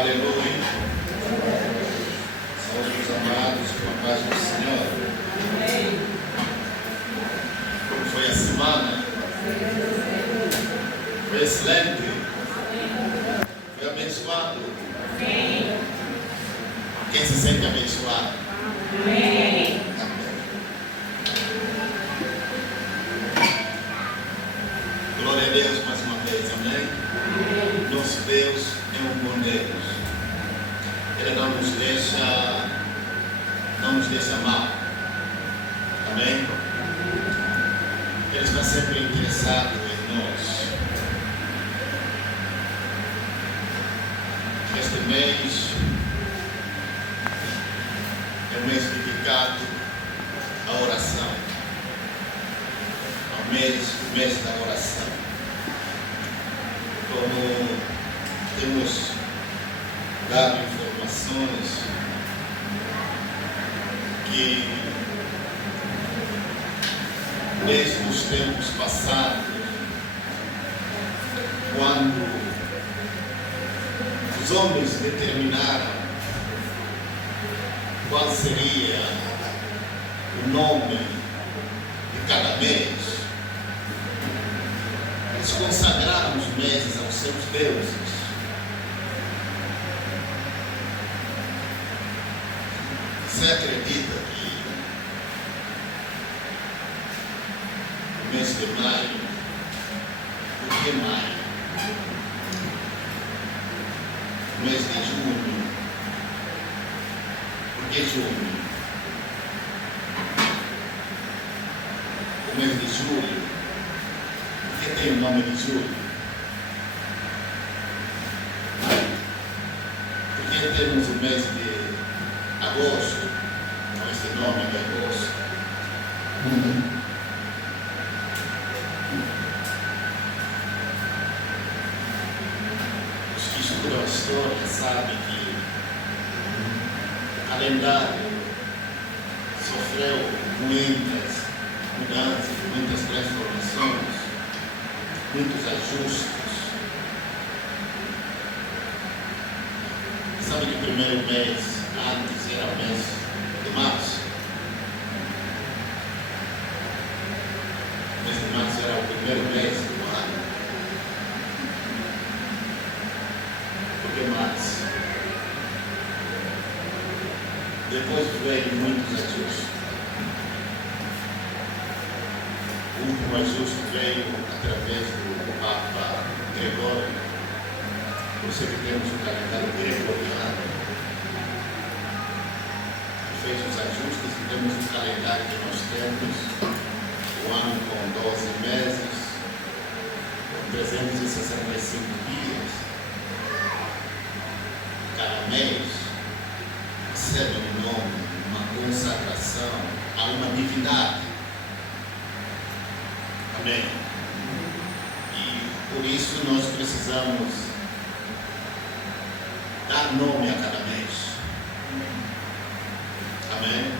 Aleluia. Saúde, meus amados, com a paz do Senhor. Como foi a semana? Foi excelente. Foi abençoado. Quem se sente abençoado? Amém. Glória a Deus mais uma vez, amém? Nosso Deus é um bom Deus. Ele não nos deixa mal. Amém? Ele está sempre interessado em nós. Este mês é um mês dedicado à oração. O mês da oração. Como temos dado informações que desde os tempos passados, quando os homens determinaram qual seria o nome de cada mês, eles consagraram os meses aos seus deuses. Você acredita que o mês de maio, por que maio? O mês de junho, por que junho? O mês de julho, por que tem o nome de julho? Por que temos o mês de agosto, com esse nome de agosto? Os que estudam a história sabem que o calendário sofreu muitas mudanças, muitas transformações, muitos ajustes. Sabe que o primeiro mês antes era o mês de março? O mês de março era o primeiro mês do ano. Por que março? Depois veio muitos ajustes. O último ajuste veio através do Papa Gregório. Por isso que temos o calendário gregoriano. Fez os ajustes e temos o calendário que nós temos, o ano com 12 meses, com 365 dias. Cada mês recebe um nome, uma consagração a uma divindade. Amém? E por isso nós precisamos dar nome a cada mês. Amém?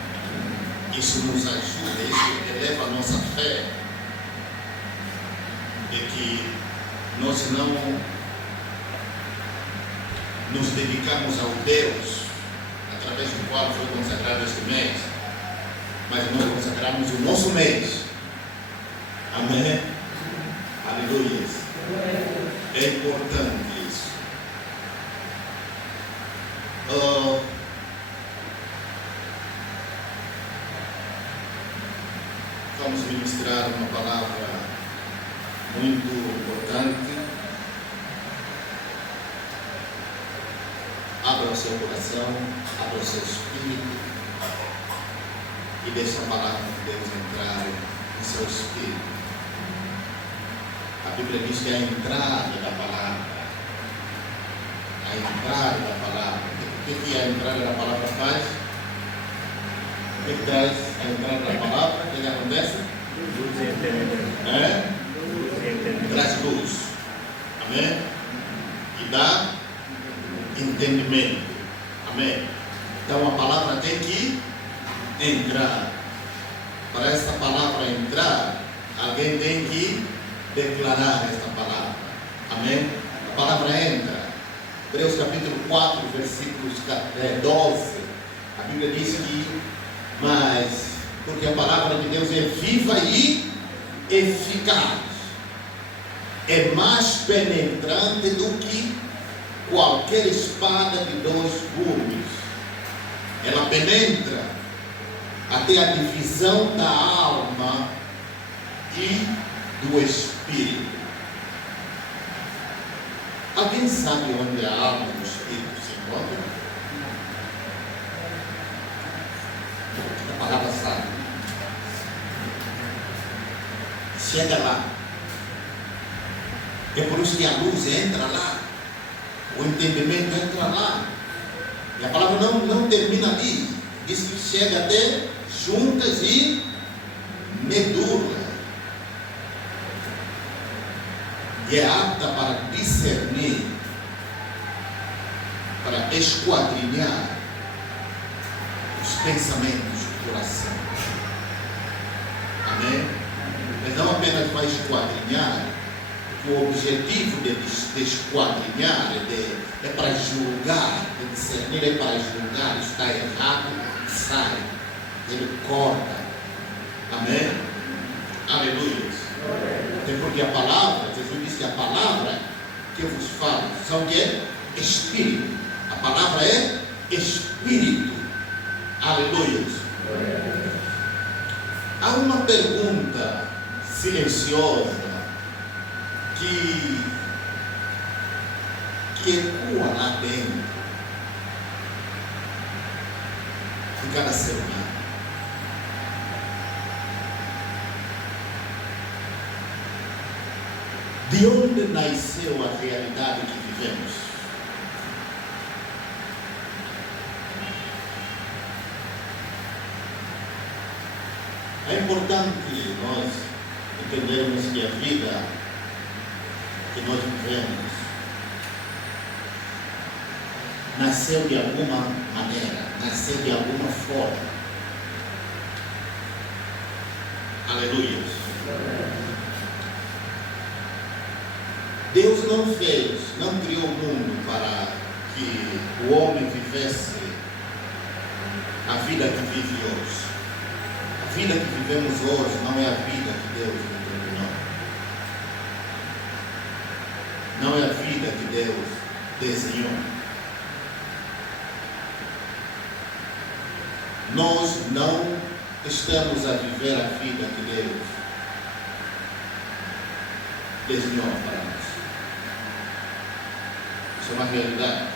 Isso nos ajuda, isso eleva a nossa fé de que nós não nos dedicamos ao Deus através do qual foi consagrado este mês, mas nós consagramos o nosso mês. Amém? Aleluia. É importante isso. Vamos ministrar uma palavra muito importante. Abra o seu coração, abra o seu espírito e deixe a palavra de Deus entrar no seu espírito. A Bíblia diz que a entrada da palavra, o que a entrada da palavra faz? O que traz a entrada da palavra? O que acontece? Traz luz. Amém? E dá entendimento. Amém? Então a palavra tem que entrar. Para esta palavra entrar, alguém tem que declarar esta palavra. Amém? A palavra entra Hebreus capítulo 4, versículos 12, a Bíblia diz que, mas, porque a palavra de Deus é viva e eficaz, é mais penetrante do que qualquer espada de dois gumes. Ela penetra até a divisão da alma e do espírito. Alguém sabe onde a alma e o espírito se encontram? A palavra sabe. Chega lá. É por isso que a luz entra lá, o entendimento entra lá. E a palavra não termina ali. Diz que chega até juntas e medula. E é apta para discernir, para esquadrinhar os pensamentos do coração. Amém? Mas não apenas para esquadrinhar, porque o objetivo de esquadrinhar é para julgar, de discernir é para julgar, está errado, sai, ele corta. Amém? Aleluia. Até porque a palavra, Jesus disse que a palavra que eu vos falo, são que é Espírito. A palavra é Espírito. Aleluia. Há uma pergunta silenciosa que ecoa lá dentro de cada ser humano. De onde nasceu a realidade que vivemos? É importante nós entendermos que a vida que nós vivemos nasceu de alguma maneira, nasceu de alguma forma. Aleluia. Deus não fez, não criou o mundo para que o homem vivesse a vida que vive hoje. A vida que vivemos hoje não é a vida que Deus nos determinou. Não é a vida que Deus desenhou. Nós não estamos a viver a vida que Deus desenhou para nós. Isso é uma realidade.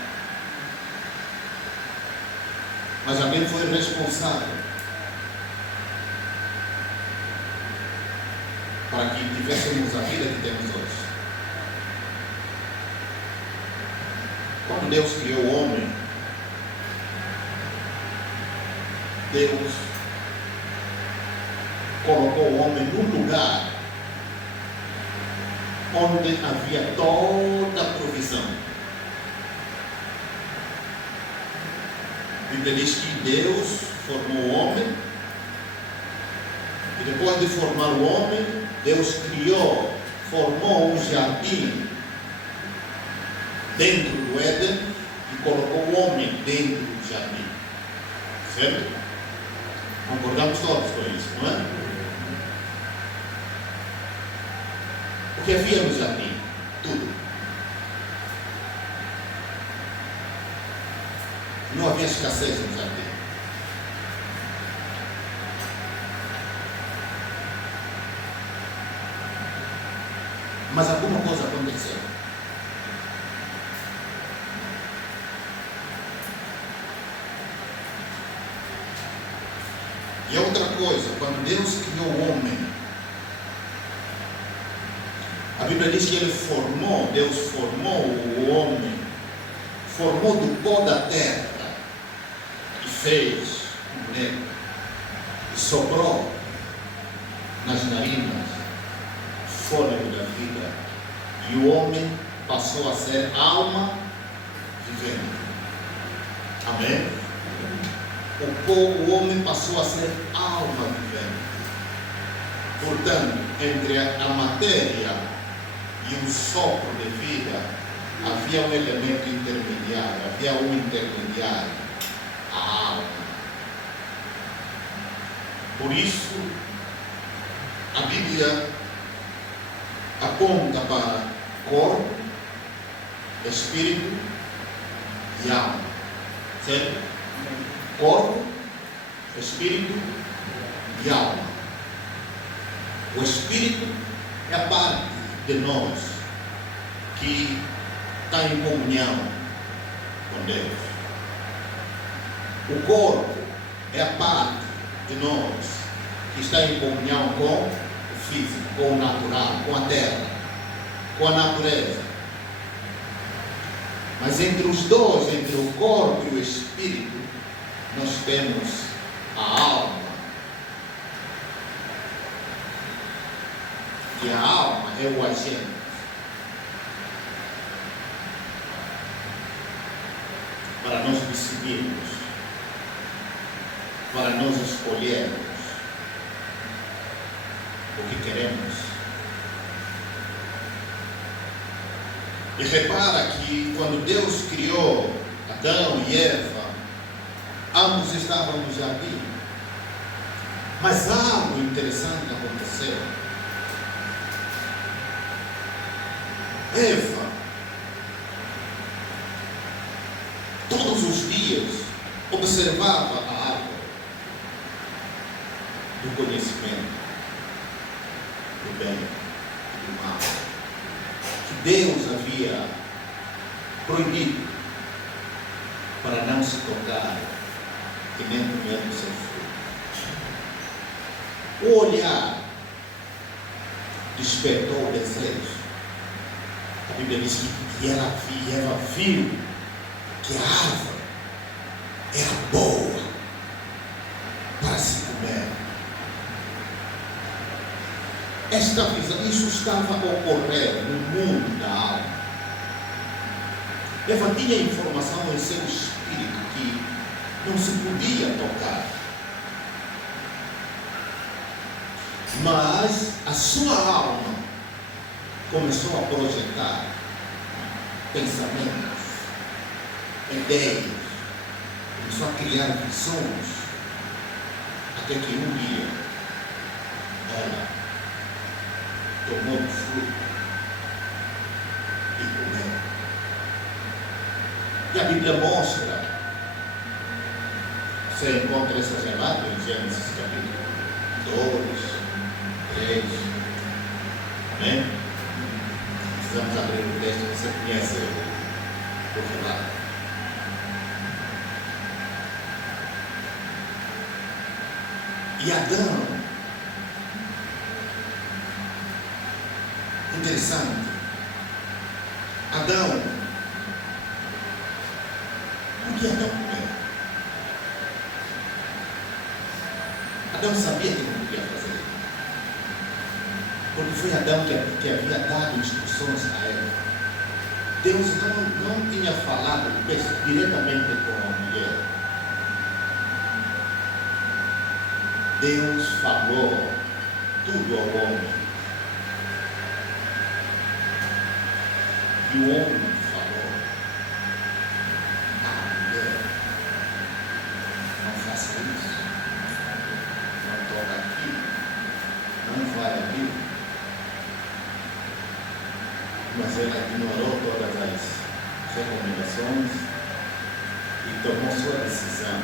Mas alguém foi responsável para que tivéssemos a vida que temos hoje. Quando Deus criou o homem, Deus colocou o homem num lugar onde havia toda a provisão. A Bíblia diz que Deus formou o homem, e depois de formar o homem, Deus formou um jardim dentro do Éden e colocou o homem dentro do jardim. Certo? Concordamos todos com isso, não é? O que havia no jardim? Tudo. Não havia escassez no jardim. Mas alguma coisa aconteceu. E outra coisa, quando Deus criou o homem, a Bíblia diz que Deus formou o homem, formou do pó da terra e fez nele, e soprou nas narinas fôlego da vida, e o homem passou a ser alma vivente. Amém? O homem passou a ser alma vivente. Portanto, entre a matéria e o sopro de vida, havia um elemento intermediário, havia um intermediário, a alma. Por isso, a Bíblia aponta para corpo, espírito e alma. Certo? Corpo, espírito e alma. O espírito é a parte de nós que está em comunhão com Deus. O corpo é a parte de nós que está em comunhão com o físico, com o natural, com a terra, com a natureza. Mas entre os dois, entre o corpo e o espírito, nós temos a alma. Que a alma é o agente. Para nós decidirmos, para nós escolhermos o que queremos. E repara que quando Deus criou Adão e Eva, ambos estavam no jardim. Mas algo interessante aconteceu. Eva, todos os dias, observava a árvore do conhecimento do bem e do mal, que Deus havia proibido para não se tocar e nem comer do seu fruto. O olhar despertou o desejo. A Bíblia diz que Eva viu que a árvore era boa para se comer. Esta visão, isso estava ocorrendo no mundo da alma. Eva tinha informação em seu espírito que não se podia tocar. Mas a sua alma começou a projetar pensamentos, ideias, começou a criar visões, até que um dia ela tomou o fruto e comeu. E a Bíblia mostra, você encontra esse relato em Gênesis capítulo 2, 3, amém? Precisamos abrir o texto, você conhece o relato. E Adão, interessante, Adão, por que Adão comeu? Adão sabia que não podia fazer, porque foi Adão que havia dado instruções a Eva. Deus não tinha falado diretamente com a mulher. Deus falou tudo ao homem. E o homem falou à mulher: não faça isso, não toca aqui, não vai ali. Mas ela ignorou todas as recomendações e tomou sua decisão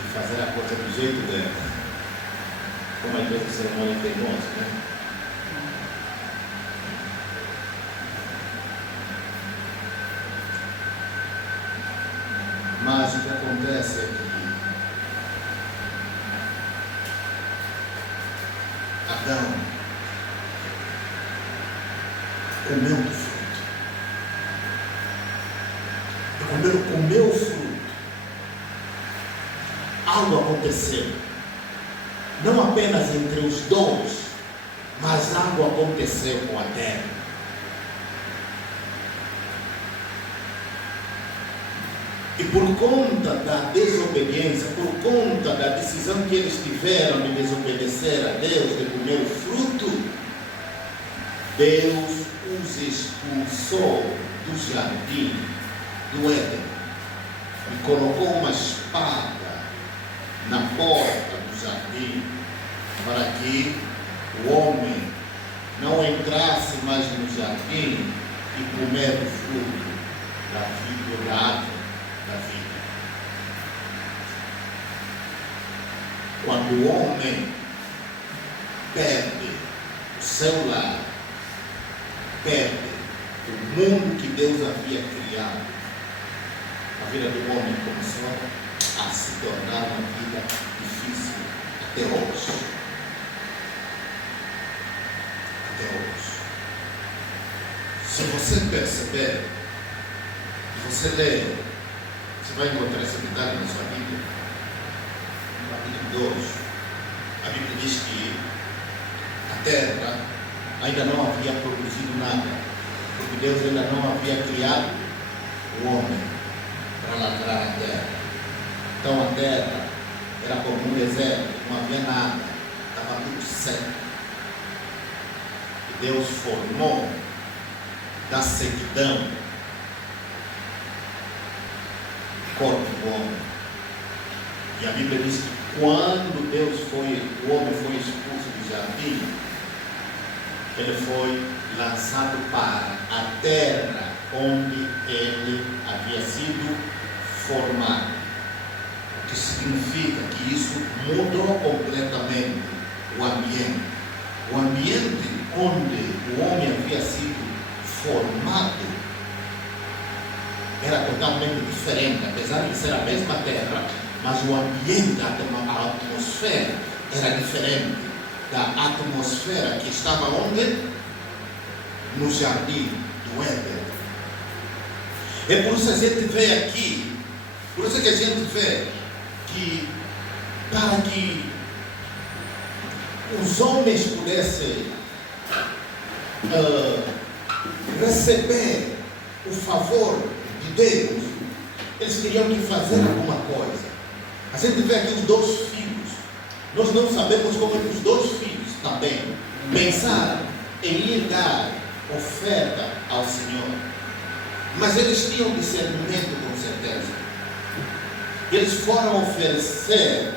de fazer a coisa do jeito dela, como às vezes o ser humano é teimoso, né? Mas o que acontece é que Adão comeu do fruto. E quando ele comeu o fruto, algo aconteceu. Não apenas entre os dois, mas algo aconteceu com a terra. E por conta da desobediência, por conta da decisão que eles tiveram de desobedecer a Deus, de comer o fruto, Deus os expulsou do jardim do Éden e colocou uma espada na porta do jardim para que o homem não entrasse mais no jardim e comer o fruto da vida, da árvore da vida. Quando o homem perde o seu lar, perde o mundo que Deus havia criado, a vida do homem começou a se tornar uma vida difícil até hoje. Até hoje. Se você perceber, se você ler, você vai encontrar essa verdade na sua Bíblia. No capítulo 2, a Bíblia diz que a terra ainda não havia produzido nada, porque Deus ainda não havia criado o homem para lavrar a terra. Então a terra era como um deserto, não havia nada, estava tudo seco. E Deus formou da sequidão o corpo do homem. E a Bíblia diz que quando o homem foi expulso do jardim, ele foi lançado para a terra onde ele havia sido formado. O que significa que isso mudou completamente o ambiente. O ambiente onde o homem havia sido formado era totalmente diferente, apesar de ser a mesma terra, mas o ambiente, a atmosfera era diferente da atmosfera que estava onde? No jardim do Éden. É por isso que a gente vê aqui, por isso que a gente vê que para que os homens pudessem receber o favor de Deus, eles teriam que fazer alguma coisa. A gente vê aqui os dois filhos. Nós não sabemos como é que os dois filhos também pensaram em ir dar oferta ao Senhor. Mas eles tinham discernimento, com certeza. Eles foram oferecer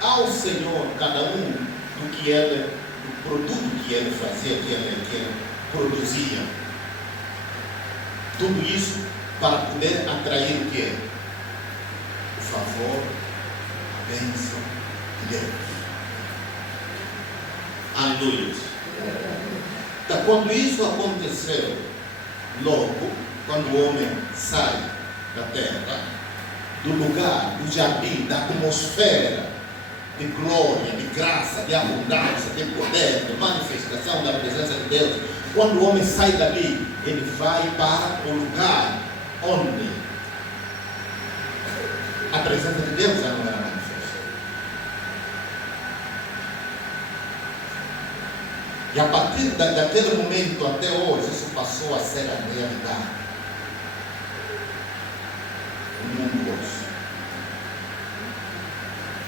ao Senhor cada um do produto que ele fazia, que ele produzia. Tudo isso para poder atrair o quê? O favor, a bênção de Deus. Aleluia. Então, quando isso aconteceu, logo, quando o homem sai da terra, do lugar, do jardim, da atmosfera de glória, de graça, de abundância, de poder, de manifestação da presença de Deus, quando o homem sai dali, ele vai para o lugar onde a presença de Deus já não era manifesta. E a partir daquele momento até hoje, isso passou a ser a realidade. O mundo hoje,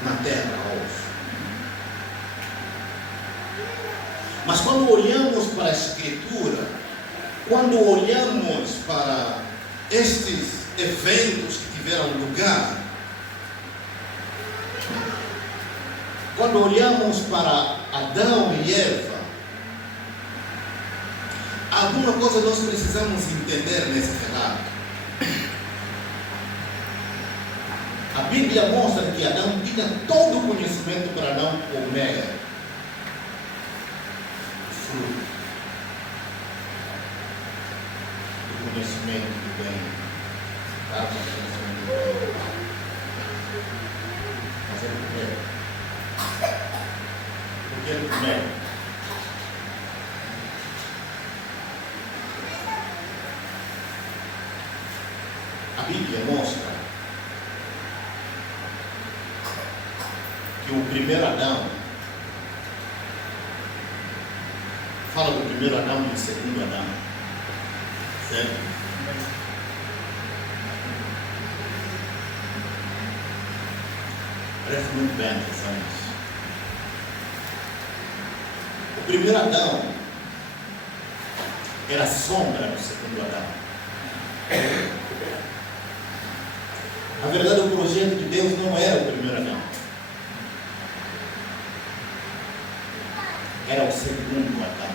na terra hoje. Mas quando olhamos para a Escritura, quando olhamos para estes eventos que tiveram lugar, quando olhamos para Adão e Eva, alguma coisa nós precisamos entender nesse relato. A Bíblia mostra que Adão tinha todo o conhecimento para não comer o fruto do conhecimento do bem, tá? Do conhecimento do bem. Mas ele comeu. Por que ele comeu? A Bíblia mostra que o primeiro Adão, fala do primeiro Adão e do segundo Adão, certo? Preste muito bem atenção nisso. O primeiro Adão era a sombra do segundo Adão. Na verdade, o projeto de Deus não era o primeiro Adão. Era o segundo Adão.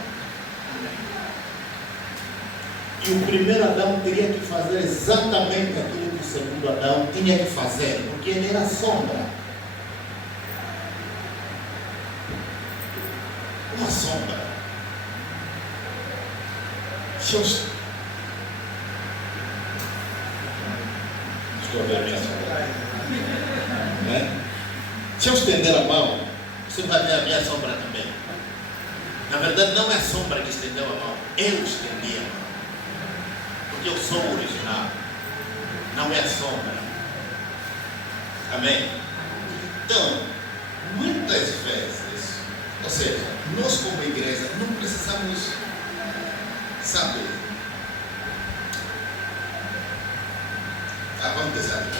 E o primeiro Adão teria que fazer exatamente aquilo que o segundo Adão tinha que fazer, porque ele era sombra. Uma sombra. Estou a ver a minha sombra. Né? Se eu estender a mão, você vai ver a minha sombra também. Na verdade, não é a sombra que estendeu a mão, eu estendi a mão. Porque eu sou o original, não é a sombra. Amém? Então, muitas vezes, ou seja, nós como igreja não precisamos, sabe? Vamos deixar aqui.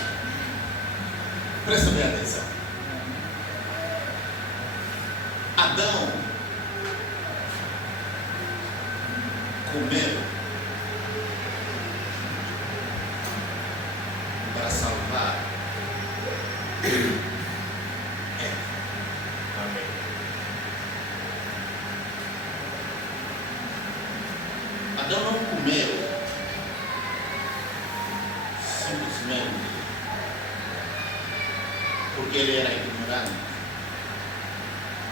Presta bem atenção. Adão comeu para salvar Eva. Amém. Adão não comeu simplesmente porque ele era ignorante.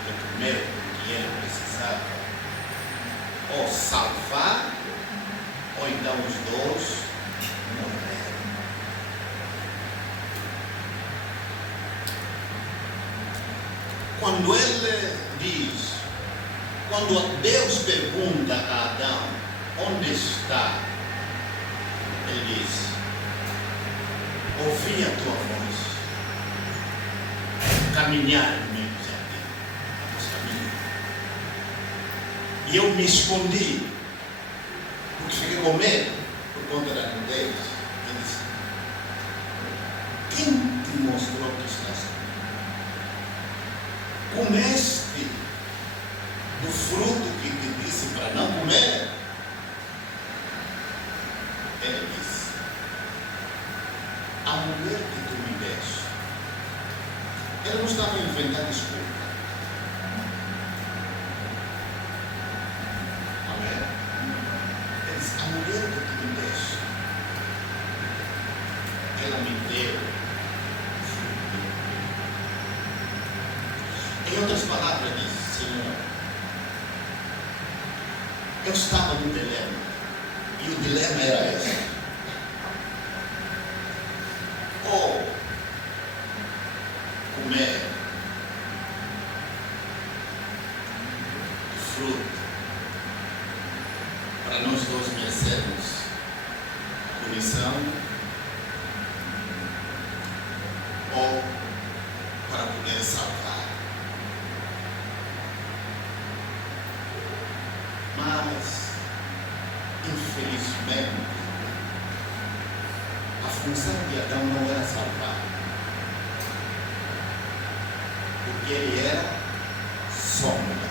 Ele comeu porque ele precisava ou salvar, ou então os dois morreram. Quando ele diz, quando Deus pergunta a Adão, onde está? Ele diz, ouvi a tua voz, caminhar no meio do jardim, nos caminhos. E eu me escondi, porque fiquei com medo por conta da nudez. Ele disse, quem te mostrou que estás comigo? Comeste do fruto que te disse para não comer? Ele disse, a mulher que tu me deste, ela não estava inventando desculpa. Amém? Ele disse, a mulher que tu me deste, ela me deu fruto. Em outras palavras, disse, Senhor, eu estava no dilema. E o dilema era esse. Ou comer fruto para nós dois merecermos a punição, ou para poder salvar. Mas infelizmente, a função de Adão não era salvar, porque ele era sombra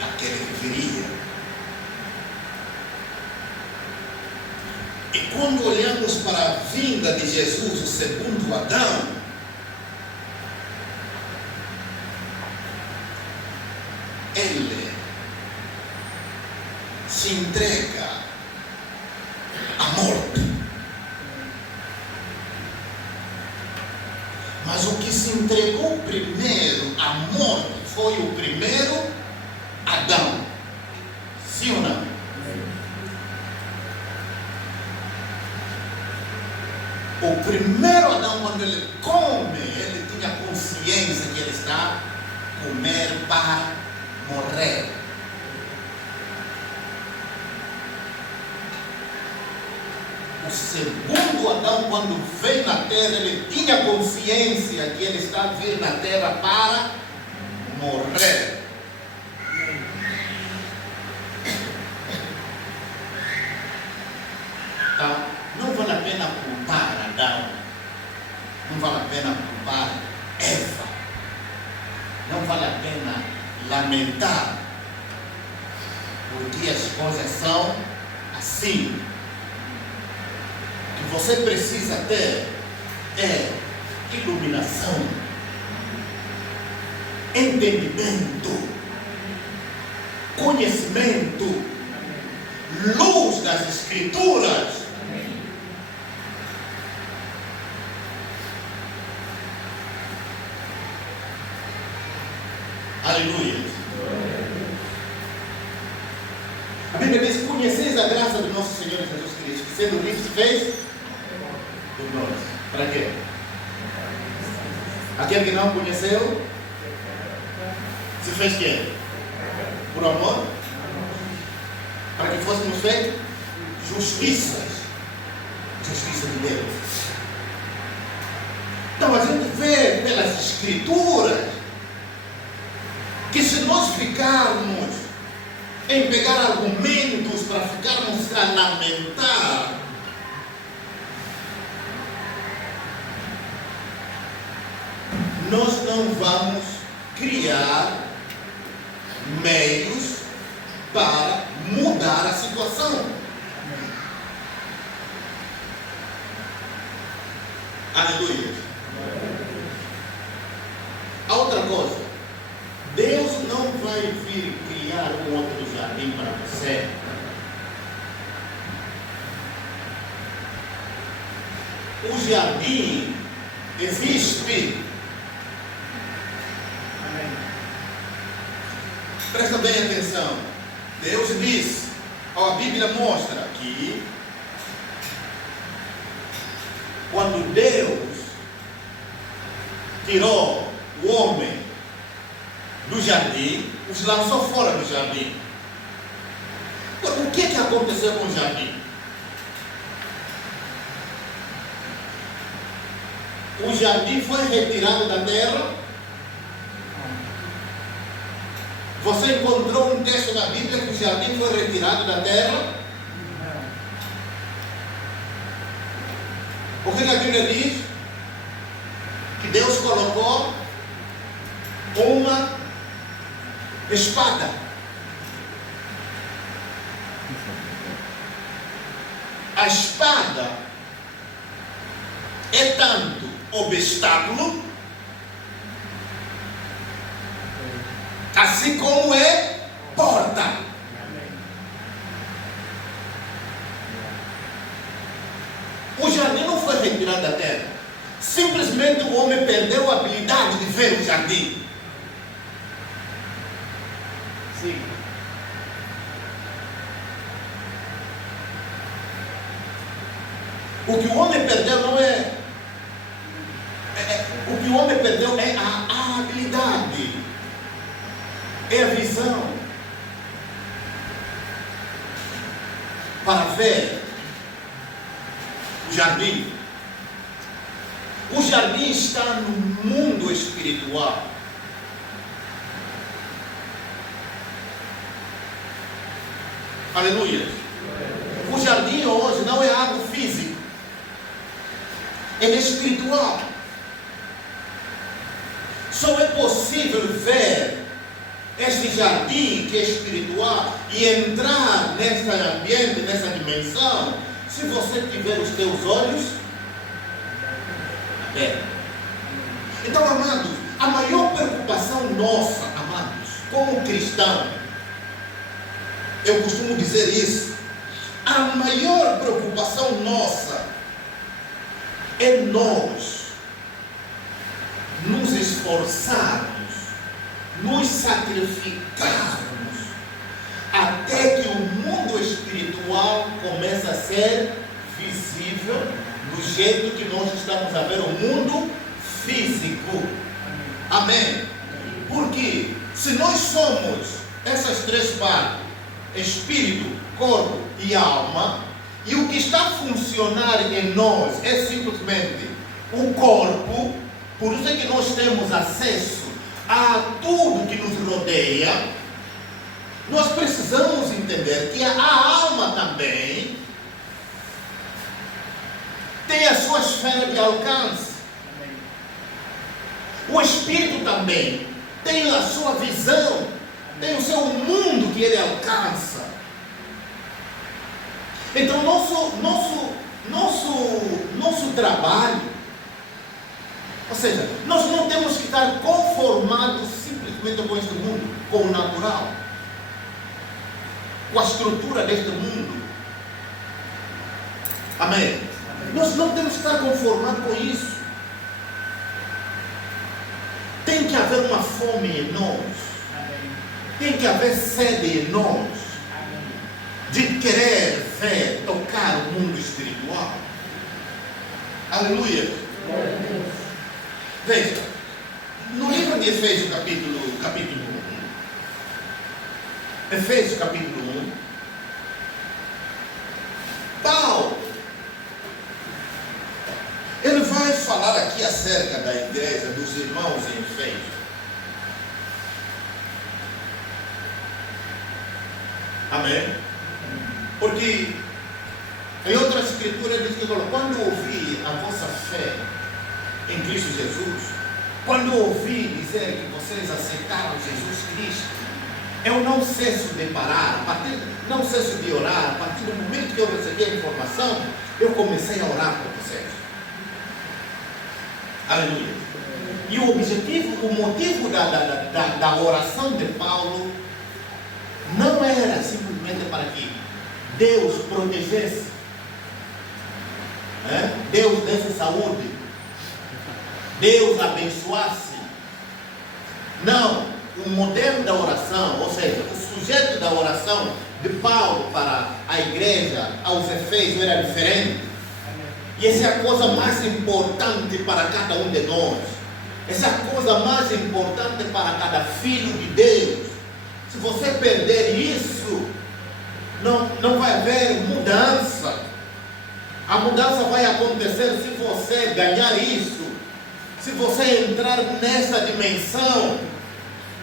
daquele que viria. E quando olhamos para a vinda de Jesus, o segundo Adão, ele se entrega à morte. Mas o que se entregou primeiro à morte foi o primeiro Adão. Sim ou não? O primeiro Adão, quando ele come, ele tinha consciência que ele está a comer para morrer. O segundo Adão, quando veio na terra, ele tinha consciência que ele está a vir na terra para morrer. Tá? Não vale a pena culpar Adão. Não vale a pena culpar Eva. Não vale a pena lamentar Porque as coisas são assim. O que você precisa ter é iluminação, entendimento, conhecimento, luz das Escrituras. Aleluia. A Bíblia diz: conheceis a graça do nosso Senhor Jesus Cristo, que sendo rico se fez por nós. Para quê? Aquele que não conheceu se fez quê? Por amor? Para que fôssemos feitos justiça de Deus. Então a gente vê pelas Escrituras que se nós ficarmos em pegar argumentos para ficarmos a lamentar, nós não vamos criar meios para mudar a situação. Aleluia. A outra coisa, Deus não vai vir criar um outro jardim para você. O jardim existe. Amém. Presta bem atenção. Deus diz, a Bíblia mostra aqui, quando Deus tirou o homem do jardim, os lançou fora do jardim. O que aconteceu com o jardim? O jardim foi retirado da terra. Você encontrou um texto na Bíblia que o jardim foi retirado da terra? O que a Bíblia diz? Que Deus colocou uma espada. A espada é tanto obstáculo, assim como é porta. O jardim não foi retirado da terra. Simplesmente o homem perdeu a habilidade de ver o jardim. Sim. O que o homem perdeu não é. O que o homem perdeu é a habilidade, é a visão para ver o jardim. O jardim está no mundo espiritual. Aleluia. O jardim hoje não é algo físico, ele é espiritual. Só é possível ver este jardim que é espiritual e entrar nesse ambiente, nessa dimensão, se você tiver os teus olhos abertos. Então, amados, a maior preocupação nossa, amados, como cristão, eu costumo dizer isso, a maior preocupação nossa é nós nos esforçarmos, nos sacrificarmos, até que o mundo espiritual comece a ser visível do jeito que nós estamos a ver o mundo físico. Amém? Porque se nós somos essas três partes, espírito, corpo e alma, e o que está a funcionar em nós é simplesmente o corpo, por isso é que nós temos acesso a tudo que nos rodeia. Nós precisamos entender que a alma também tem a sua esfera de alcance. O espírito também tem a sua visão. tem o seu mundo que ele alcança. Então nosso trabalho, ou seja, nós não temos que estar conformados simplesmente com este mundo, com o natural, com a estrutura deste mundo. Amém? Nós não temos que estar conformados com isso. Tem que haver uma fome em nós. Tem que haver sede em nós. De querer ver, tocar o mundo espiritual. Aleluia. Veja, no livro de Efésios capítulo 1, Efésios capítulo 1, Paulo, ele vai falar aqui acerca da igreja, dos irmãos em Efésios. Amém? Porque em outras escrituras diz que quando ouvi a vossa fé em Cristo Jesus, quando ouvi dizer que vocês aceitaram Jesus Cristo, eu não cesso de parar, não cesso de orar. A partir do momento que eu recebi a informação, eu comecei a orar por vocês. Aleluia. E o objetivo, o motivo da oração de Paulo não era simplesmente para que Deus protegesse, Deus desse saúde, Deus abençoasse. Não, o modelo da oração, ou seja, o sujeito da oração de Paulo para a igreja, aos Efésios, era diferente. E essa é a coisa mais importante para cada um de nós. Essa é a coisa mais importante para cada filho de Deus. Se você perder isso, não vai haver mudança. A mudança vai acontecer se você ganhar isso. Se você entrar nessa dimensão.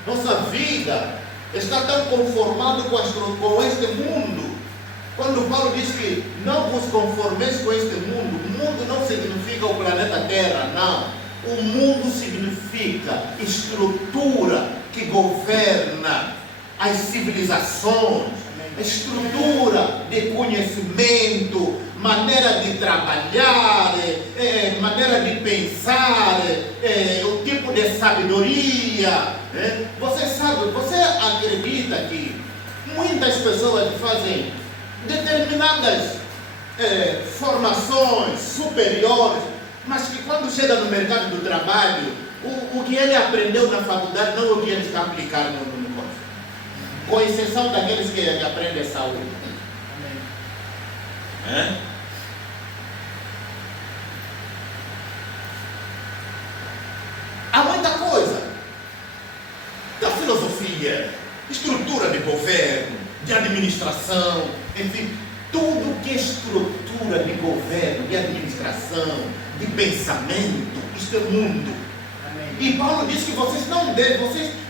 Nossa vida está tão conformada com este mundo. Quando Paulo diz que não vos conformeis com este mundo, o mundo não significa o planeta Terra, não. O mundo significa estrutura que governa as civilizações, estrutura de conhecimento, maneira de trabalhar, maneira de pensar, o tipo de sabedoria. Você sabe, você acredita que muitas pessoas fazem determinadas formações superiores, mas que quando chega no mercado do trabalho, o que ele aprendeu na faculdade não é o que ele está aplicando no negócio, com exceção daqueles que aprendem saúde. Há muita coisa da filosofia, estrutura de governo, de administração, enfim, tudo que é estrutura de governo, de administração, de pensamento, isto é mundo. Amém. E Paulo diz que vocês não devem,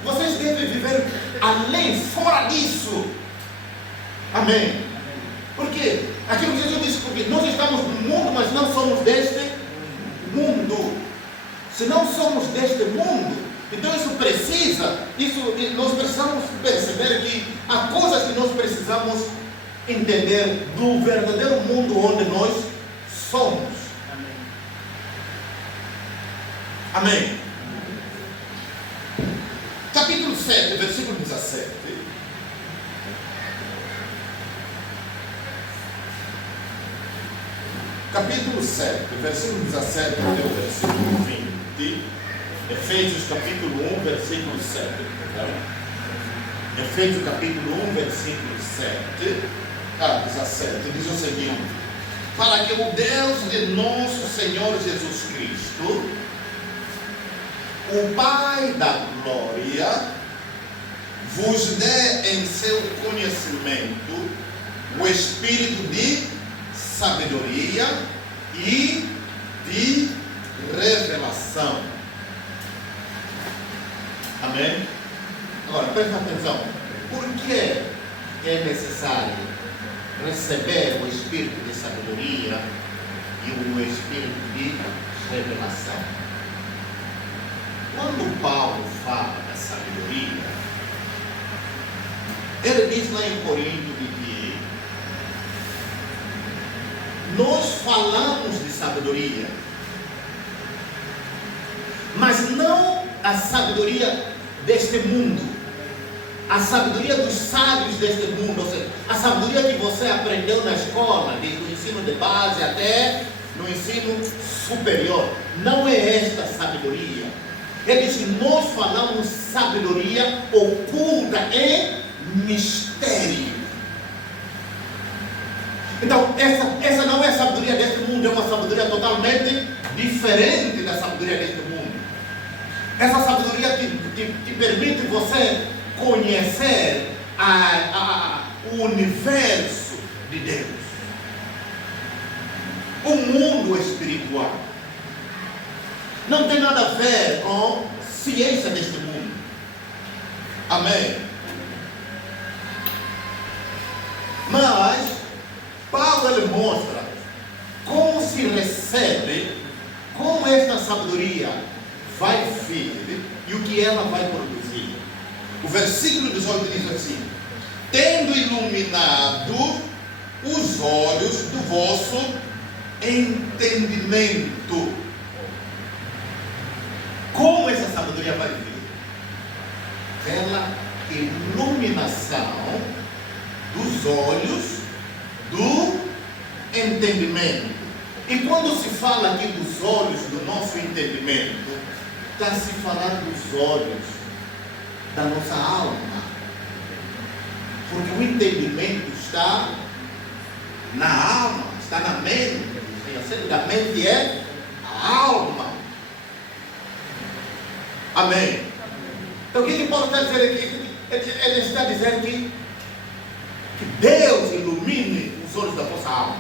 vocês devem viver além, fora disso. Amém. Amém. Porque aquilo que Jesus disse, porque nós estamos no mundo, mas não somos deste mundo. Se não somos deste mundo, então nós precisamos perceber que há coisas que nós precisamos entender do verdadeiro mundo onde nós somos. Amém. Amém. Capítulo 7, versículo 17. Capítulo 7, versículo 17 até o versículo 20. Efésios capítulo 1, versículo 7. Efésios capítulo 1, versículo 17 diz o seguinte: para que o Deus de nosso Senhor Jesus Cristo, o Pai da glória, vos dê em seu conhecimento o espírito de sabedoria e de revelação. Amém? Agora, presta atenção. Por que é necessário receber o espírito de sabedoria e o espírito de revelação? Quando Paulo fala da sabedoria, Ele diz lá em Corinto que nós falamos de sabedoria, mas não a sabedoria deste mundo, a sabedoria dos sábios deste mundo, ou seja, a sabedoria que você aprendeu na escola, desde o ensino de base até no ensino superior. Não é esta sabedoria. Ele diz que nós falamos sabedoria oculta em mistério. Então, essa não é a sabedoria deste mundo, é uma sabedoria totalmente diferente da sabedoria deste mundo. Essa sabedoria te permite você conhecer o universo de Deus, o mundo espiritual. Não tem nada a ver com ciência deste mundo. Amém? Mas Paulo ele mostra como se recebe, como esta sabedoria vai vir e o que ela vai produzir. O versículo 18 diz assim: tendo iluminado os olhos do vosso entendimento. Como essa sabedoria vai vir? Pela iluminação dos olhos do entendimento. E quando se fala aqui dos olhos do nosso entendimento, está se falando dos olhos da nossa alma, porque o entendimento está na alma, está na mente. O centro da mente é a alma. Amém? Então o que Paulo está dizendo aqui? Ele está dizendo que Deus ilumine os olhos da vossa alma.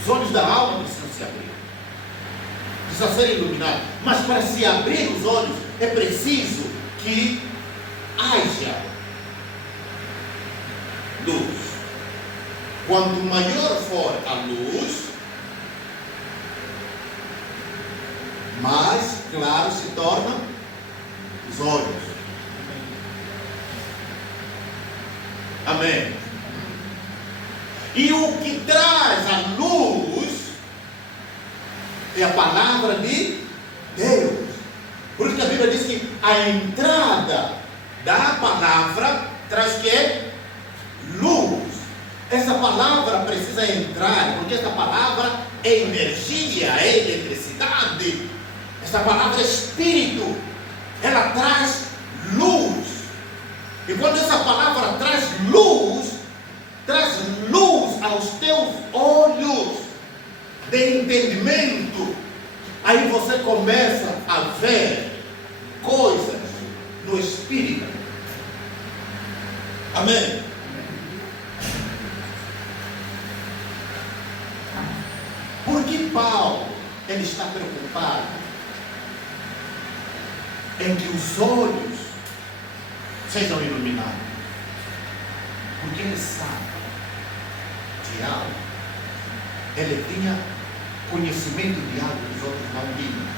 Os olhos da alma precisam se abrir, precisam ser iluminados. Mas para se abrir os olhos é preciso que haja luz. Quanto maior for a luz, mais claro se tornam os olhos. Amém? E o que traz a luz é a palavra de Deus. Por isso que a Bíblia diz que a entrada da palavra traz que? Luz. Essa palavra precisa entrar, porque essa palavra é energia, é eletricidade. Essa palavra é espírito. Ela traz luz. E quando essa palavra traz luz aos teus olhos de entendimento, aí você começa a ver coisas no espírito. Amém? Por que Paulo ele está preocupado em que os olhos sejam iluminados? Porque ele sabe de algo. Ele tinha conhecimento de algo que os outros não tinham.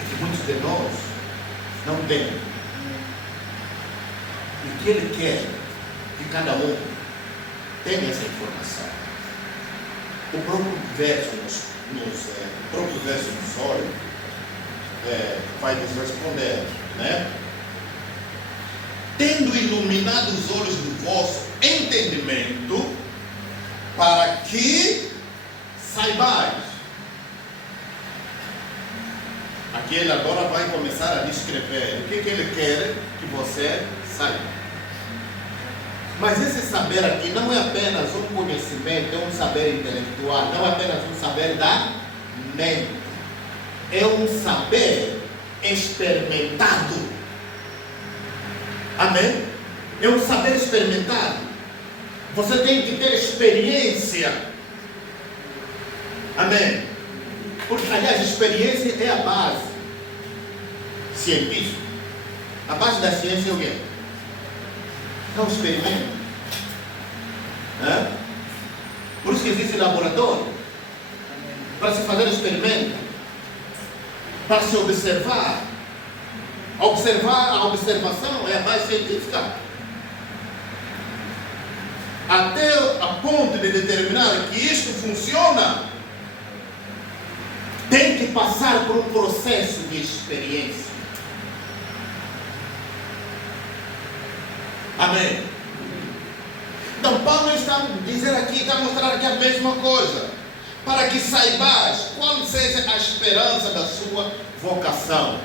E que muitos de nós não têm. E o que ele quer que cada um tenha essa informação. O próprio verso o próprio verso dos olhos vai nos responder, né? Tendo iluminado os olhos do vosso entendimento, para que saibais. Aqui ele agora vai começar a descrever o que ele quer que você saiba. Mas esse saber aqui não é apenas um conhecimento, é um saber intelectual, não é apenas um saber da mente, é um saber experimentado. Amém? É um saber experimentado. Você tem que ter experiência. Amém? Porque, aliás, experiência é a base científica. A base da ciência é o quê? É um experimento. Por isso que existe laboratório, para se fazer experimento, para se observar A observação é a mais científica. Até a ponto de determinar que isto funciona, tem que passar por um processo de experiência. Amém? Então Paulo está a dizer aqui, está a mostrar aqui a mesma coisa, para que saibas qual seja a esperança da sua vocação.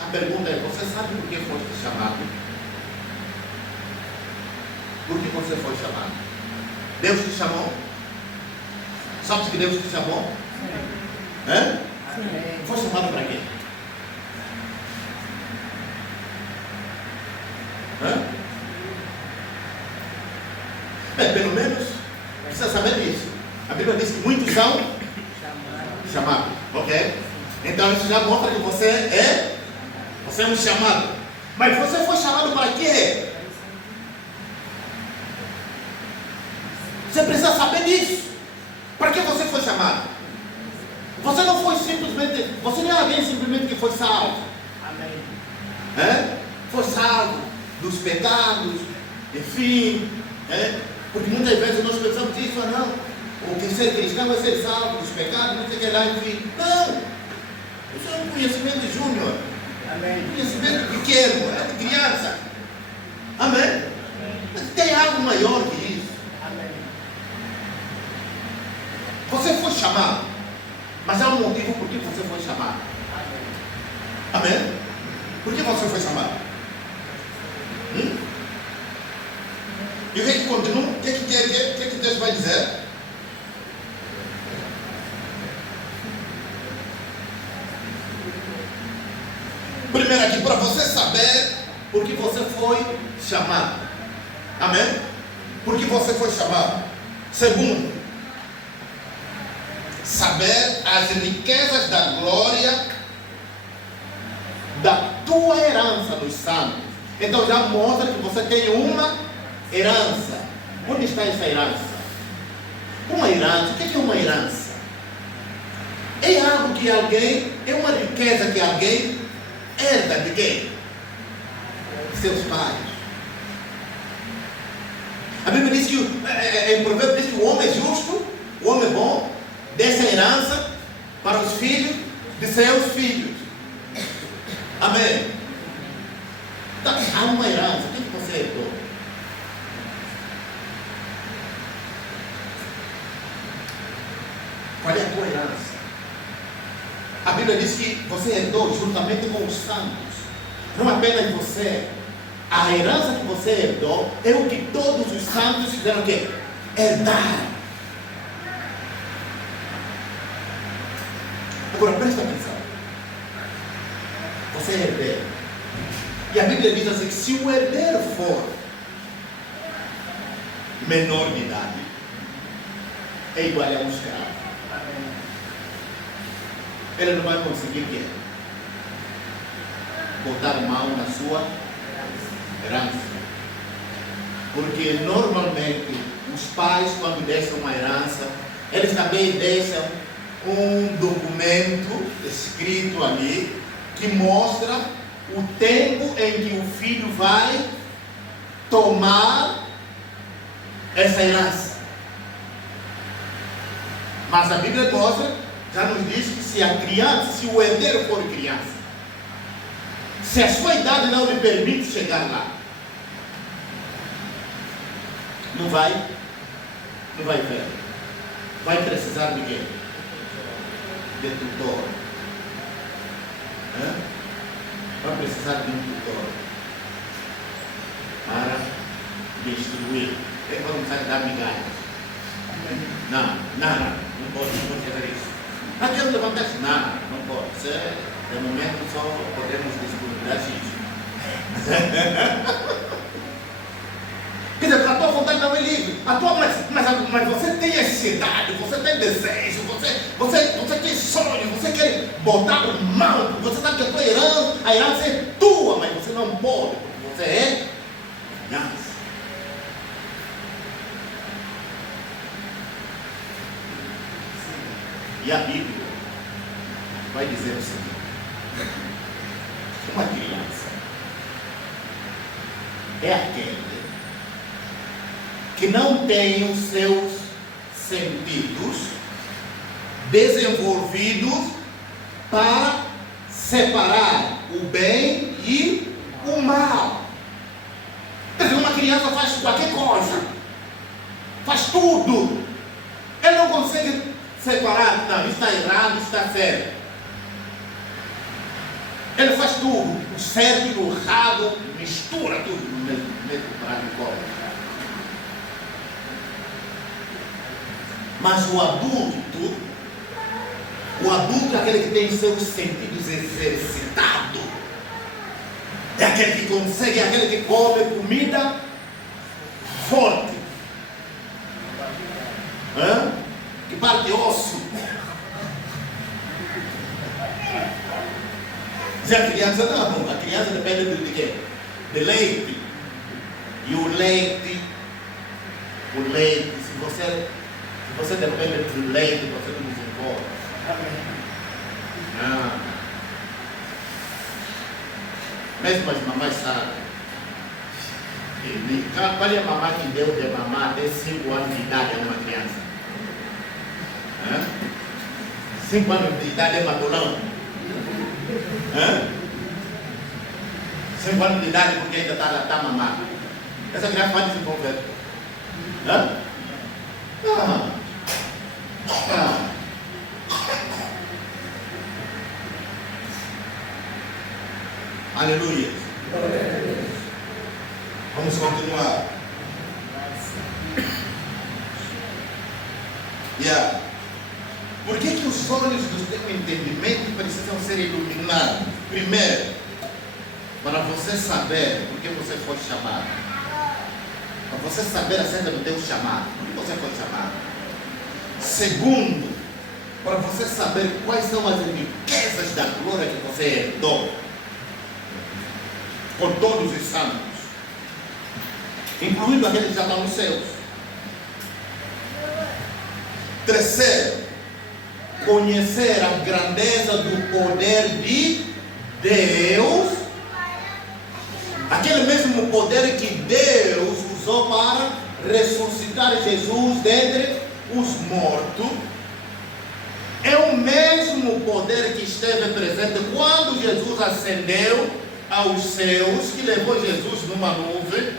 A pergunta é: você sabe por que foi chamado? Por que você foi chamado? Deus te chamou? Sabe que Deus te chamou? Sim. Foi chamado para quê? Pelo menos precisa saber disso. A Bíblia diz que muitos são chamados. Ok? Então isso já mostra que você é um chamado. Mas você foi chamado para quê? Você precisa saber disso. Para que você foi chamado? Você não foi simplesmente, você não é alguém simplesmente que foi salvo. Amém. Foi salvo dos pecados, enfim. Porque muitas vezes nós pensamos isso, não. O que ser cristão é ser salvo dos pecados, não sei o que lá, enfim. Não. Isso é um conhecimento júnior. Amém. Conhecimento pequeno, é de criança. Amém. Mas tem algo maior que isso. Amém. Você foi chamado, mas há um motivo por que você foi chamado. Amém. Amém? Por que você foi chamado? E o que continua? O que Deus vai dizer? Primeiro aqui, para você saber por que você foi chamado. Amém? Por que você foi chamado. Segundo, saber as riquezas da glória da tua herança dos santos. Então já mostra que você tem uma herança. Onde está essa herança? Uma herança. O que é uma herança? É algo que alguém, é uma riqueza que alguém herda de quem? Seus pais. A Bíblia diz que, em Provérbios diz que o homem justo, o homem bom, dessa herança para os filhos de seus filhos. Amém? Então, há uma herança. O que você herdou? Qual é a tua herança? A Bíblia diz que você herdou juntamente com os santos. Não apenas você. A herança que você herdou é o que todos os santos fizeram o quê? Herdar. Agora presta atenção. Você é herdeiro. E a Bíblia diz assim: que se o herdeiro for menor de idade, é igual a um escravo. Ele não vai conseguir quê? Botar mão na sua herança. Porque normalmente os pais, quando deixam uma herança, eles também deixam um documento escrito ali que mostra o tempo em que o filho vai tomar essa herança. Mas a Bíblia mostra, já nos diz que se a criança, se o herdeiro for criança, se a sua idade não lhe permite chegar lá, não vai ver. Vai precisar de quê? De tutor. Vai precisar de um tutor para distribuir. Ele vai começar a dar migalhas. Não pode fazer isso. Aquilo levantar-se, não pode. Você, de momento, só podemos disponibilizar isso. Quer dizer, a tua vontade não é livre. Mas você tem ansiedade, você tem desejo, você tem sonho, você quer botar mão, você sabe que a tua herança é tua, mas você não pode, porque você é criança. E a Bíblia vai dizer o seguinte: uma criança é aquele que não tem os seus sentidos desenvolvidos para separar o bem e o mal. Quer dizer, uma criança faz qualquer coisa, faz tudo, ele não consegue separar, não, isso está errado, isso está certo. Ele faz tudo, o certo e o errado, mistura tudo no mesmo prato de coisa. Mas o adulto é aquele que tem seus sentidos exercitados. É aquele que consegue, é aquele que come comida forte. Que parte osso. Se a criança não, a criança depende de quê? De leite. E o leite, se você depende do leite, você não desenvolve. Mesmo as mamães sabem. Qual é a mamãe que deu de mamar até 5 anos de idade a uma criança? 5 anos de idade é matulão. 5 anos de idade porque ainda está a mamar. Essa criança vai desenvolver. Aleluia. Vamos continuar. Por que os olhos do teu entendimento precisam ser iluminados? Primeiro, para você saber por que você foi chamado. Para você saber acerca do teu chamado. Por que você foi chamado? Segundo, para você saber quais são as riquezas da glória que você herdou com todos os santos, incluindo aqueles que já estão nos céus. Terceiro, conhecer a grandeza do poder de Deus, aquele mesmo poder que Deus usou para ressuscitar Jesus dentre os mortos, é o mesmo poder que esteve presente quando Jesus ascendeu aos céus, que levou Jesus numa nuvem.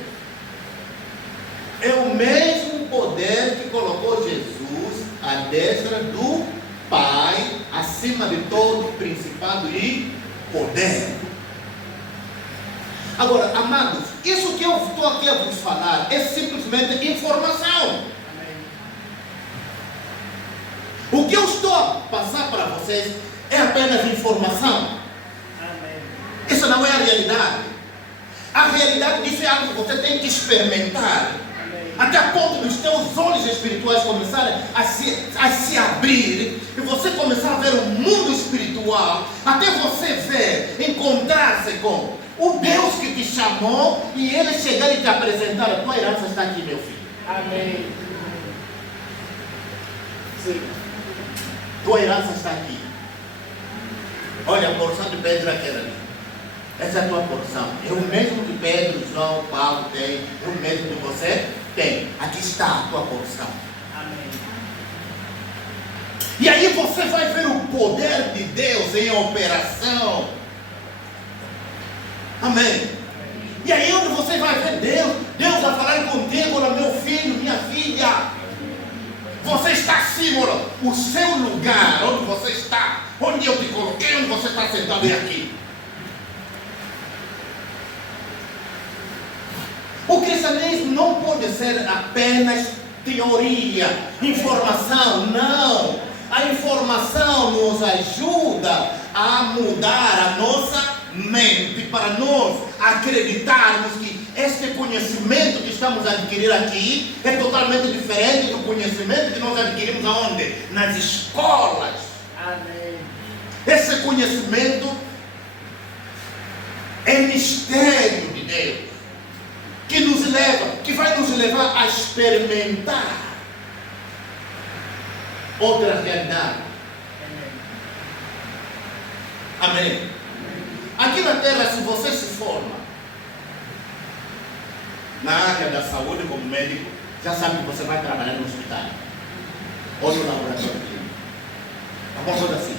É o mesmo poder que colocou Jesus à destra do Pai, acima de todo principado e poder. Agora, amados, isso que eu estou aqui a vos falar é simplesmente informação. O que eu estou a passar para vocês é apenas informação. Isso não é a realidade. A realidade disso é algo que você tem que experimentar. Até a ponto dos teus olhos espirituais começarem a se abrir e você começar a ver o mundo espiritual, até você ver, encontrar-se com o Deus que te chamou e Ele chegar e te apresentar: a tua herança está aqui, meu filho. Amém. Sim. Tua herança está aqui. Olha, a porção de Pedro é aquela ali. Essa é a tua porção. É o mesmo que Pedro, João, Paulo tem. É o mesmo que você tem. Aqui está a tua porção. Amém. E aí você vai ver o poder de Deus em operação. Amém. E aí onde você vai ver Deus vai falar contigo: olha, meu filho, minha filha, você está assim, olha, o seu lugar, onde você está, onde eu te coloquei, onde você está sentado é aqui. O cristianismo não pode ser apenas teoria, informação, não. A informação nos ajuda a mudar a nossa mente, para nós acreditarmos que este conhecimento que estamos a adquirir aqui é totalmente diferente do conhecimento que nós adquirimos aonde? Nas escolas. Amém. Esse conhecimento é mistério de Deus, que vai nos levar a experimentar outra realidade. Amém. Aqui na terra, se você se forma, na área da saúde como médico, já sabe que você vai trabalhar no hospital ou no laboratório clínico. Alguma coisa assim.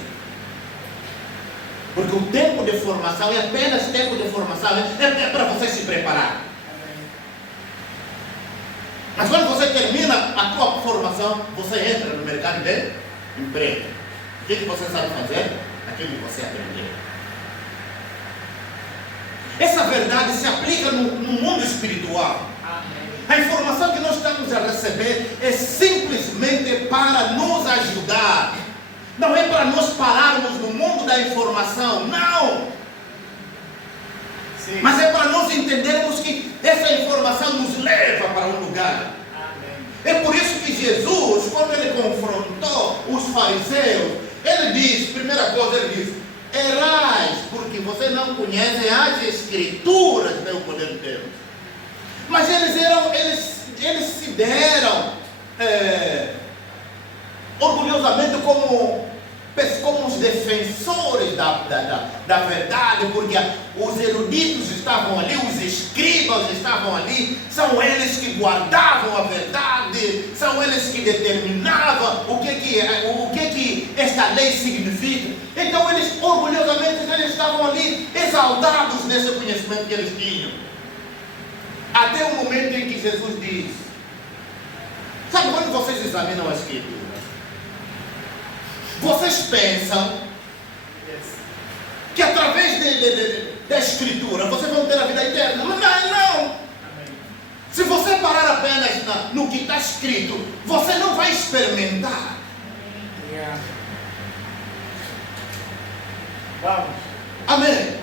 Porque o tempo de formação é apenas tempo de formação, é para você se preparar. Mas quando você termina a sua formação, você entra no mercado de emprego. O que você sabe fazer? Aquilo que você aprendeu. Essa verdade se aplica no mundo espiritual. A informação que nós estamos a receber é simplesmente para nos ajudar. Não é para nós pararmos no mundo da informação, não. Sim. Mas é para nós entendermos que essa informação nos leva para um lugar. Amém. É por isso que Jesus, quando ele confrontou os fariseus, ele diz, primeira coisa, ele diz: erais, porque vocês não conhecem as escrituras, meu poder de Deus. Mas eles se deram orgulhosamente como os defensores da verdade, porque os eruditos estavam ali, os escribas estavam ali, são eles que guardavam a verdade, são eles que determinavam o que esta lei significa. Então eles orgulhosamente estavam ali exaltados nesse conhecimento que eles tinham. Até o momento em que Jesus diz: sabe quando vocês examinam a Escritura, vocês pensam que através da Escritura vocês vão ter a vida eterna? Mas não. Se você parar apenas no que está escrito, você não vai experimentar. Vamos. Amém.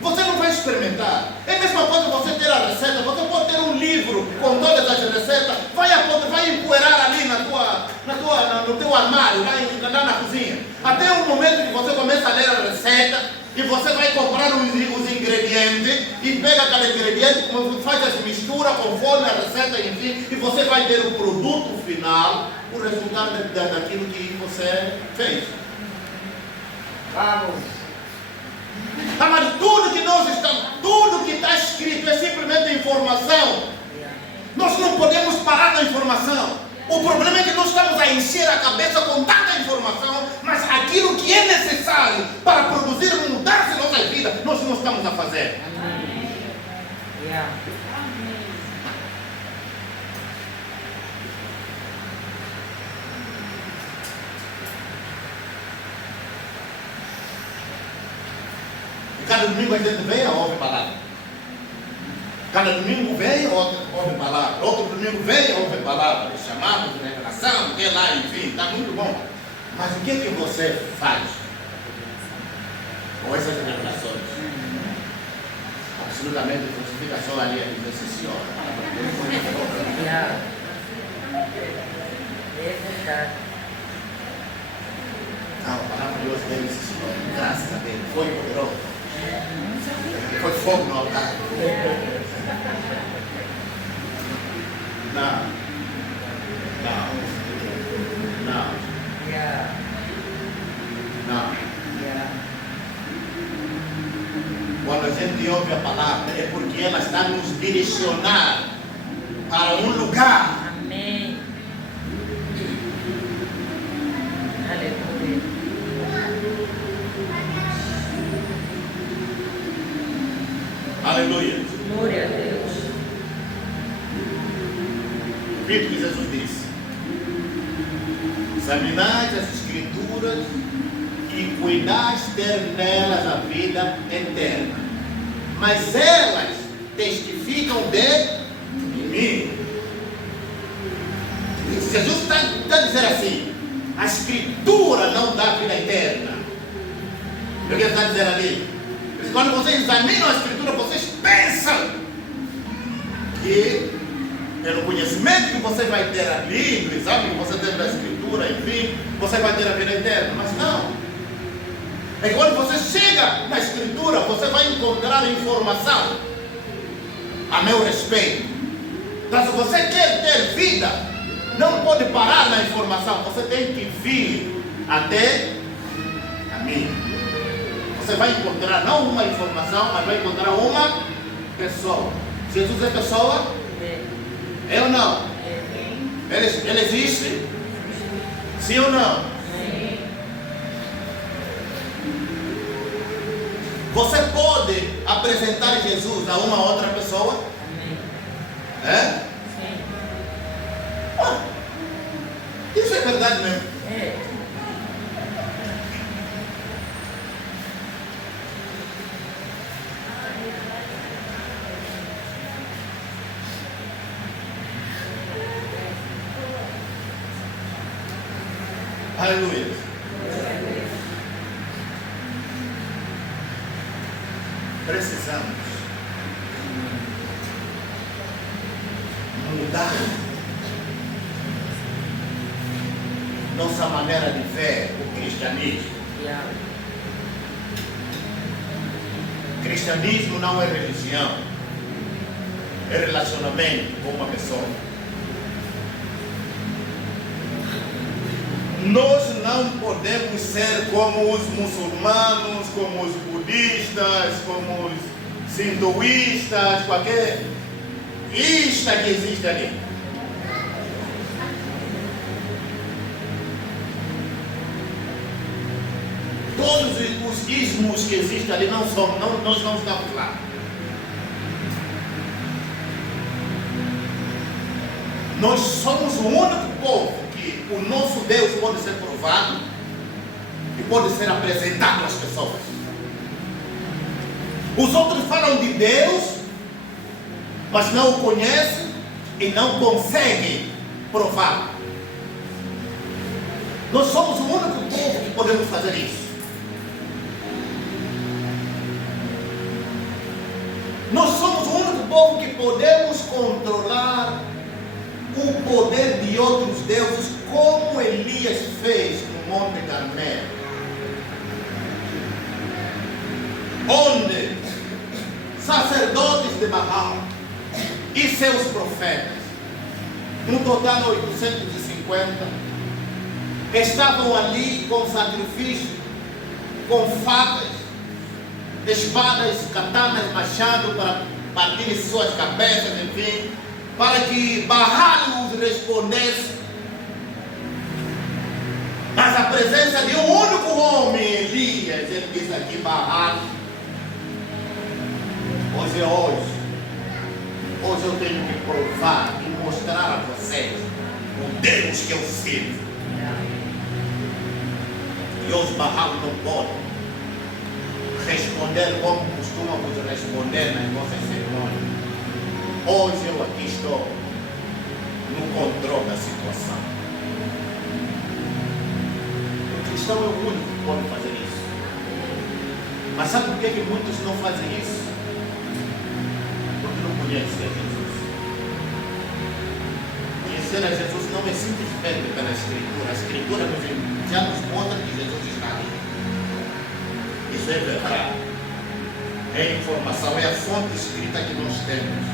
Você não vai experimentar. É a mesma coisa você ter a receita. Você pode ter um livro com todas as receitas, vai empoeirar ali no teu armário, lá na cozinha. Até o momento que você começa a ler a receita e você vai comprar os ingredientes e pega cada ingrediente, faz as misturas conforme a receita, enfim, e você vai ter o produto final, o resultado daquilo que você fez. Vamos. Mas tudo que está escrito é simplesmente informação. Nós não podemos parar na informação. O problema é que nós estamos a encher a cabeça com tanta informação, mas aquilo que é necessário para produzir mudança em nossa vida, nós não estamos a fazer. Cada domingo a gente vem e ouve palavra. Cada domingo vem e ouve palavra. Outro domingo vem e ouve palavra. Chamamos de revelação, que lá, enfim, está muito bom. Mas o que você faz com essas revelações? Absolutamente, você fica só ali a dizer: sim, senhor. É verdade. Não, a palavra de Deus dele, sim, senhor. Graças a Deus. Foi poderoso. Foi fogo no altar. Não. Quando a gente ouve a palavra, é porque ela está nos direcionar para um lugar. Amém. Aleluia. Aleluia. Glória a Deus. Repito o que Jesus disse: examinai as Escrituras e cuidais ter nelas a vida eterna, mas elas testificam de mim. Jesus está dizendo assim: a Escritura não dá vida eterna. O que ele está dizendo ali? Quando vocês examinam a Escritura, vocês pensam que pelo conhecimento que você vai ter ali, no exame que você tem da Escritura, enfim, você vai ter a vida eterna. Mas não. É que quando você chega na Escritura, você vai encontrar informação a meu respeito. Então, se você quer ter vida, não pode parar na informação. Você tem que vir até a mim. Você vai encontrar não uma informação, mas vai encontrar uma pessoa. Jesus é pessoa? não? Ele existe? Sim ou não? Você pode apresentar Jesus a uma outra pessoa? É? Isso é verdade mesmo. Aleluia. Precisamos mudar nossa maneira de ver o cristianismo. Cristianismo não é religião, é relacionamento com uma pessoa. Nós não podemos ser como os muçulmanos, como os budistas, como os hinduístas, qualquer lista que existe ali. Todos os ismos que existem ali nós não estamos lá. Nós somos o único povo que o nosso Deus pode ser provado e pode ser apresentado às pessoas. Os outros falam de Deus, mas não o conhecem e não conseguem provar. Nós somos o único povo que podemos fazer isso. Nós somos o único povo que podemos controlar o poder de outros deuses, como Elias fez no Monte Carmelo, onde sacerdotes de Baal e seus profetas, no total 850, estavam ali com sacrifício, com facas, espadas, katanas, machado para partir suas cabeças, enfim, para que Baal os respondesse. Mas a presença de um único homem, Elias, ele diz aqui: Baal, hoje é hoje. Hoje eu tenho que provar e mostrar a vocês o Deus que eu sirvo. E hoje Baal não pode responder como costumamos responder nas nossas cerimônias. Hoje eu aqui estou no controle da situação. O cristão é o único que pode fazer isso. Mas sabe por que muitos não fazem isso? Porque não conhecem a Jesus. Conhecer a Jesus não é simplesmente pela Escritura. A Escritura já nos mostra que Jesus está ali. Isso é verdade. É informação, é a fonte escrita que nós temos.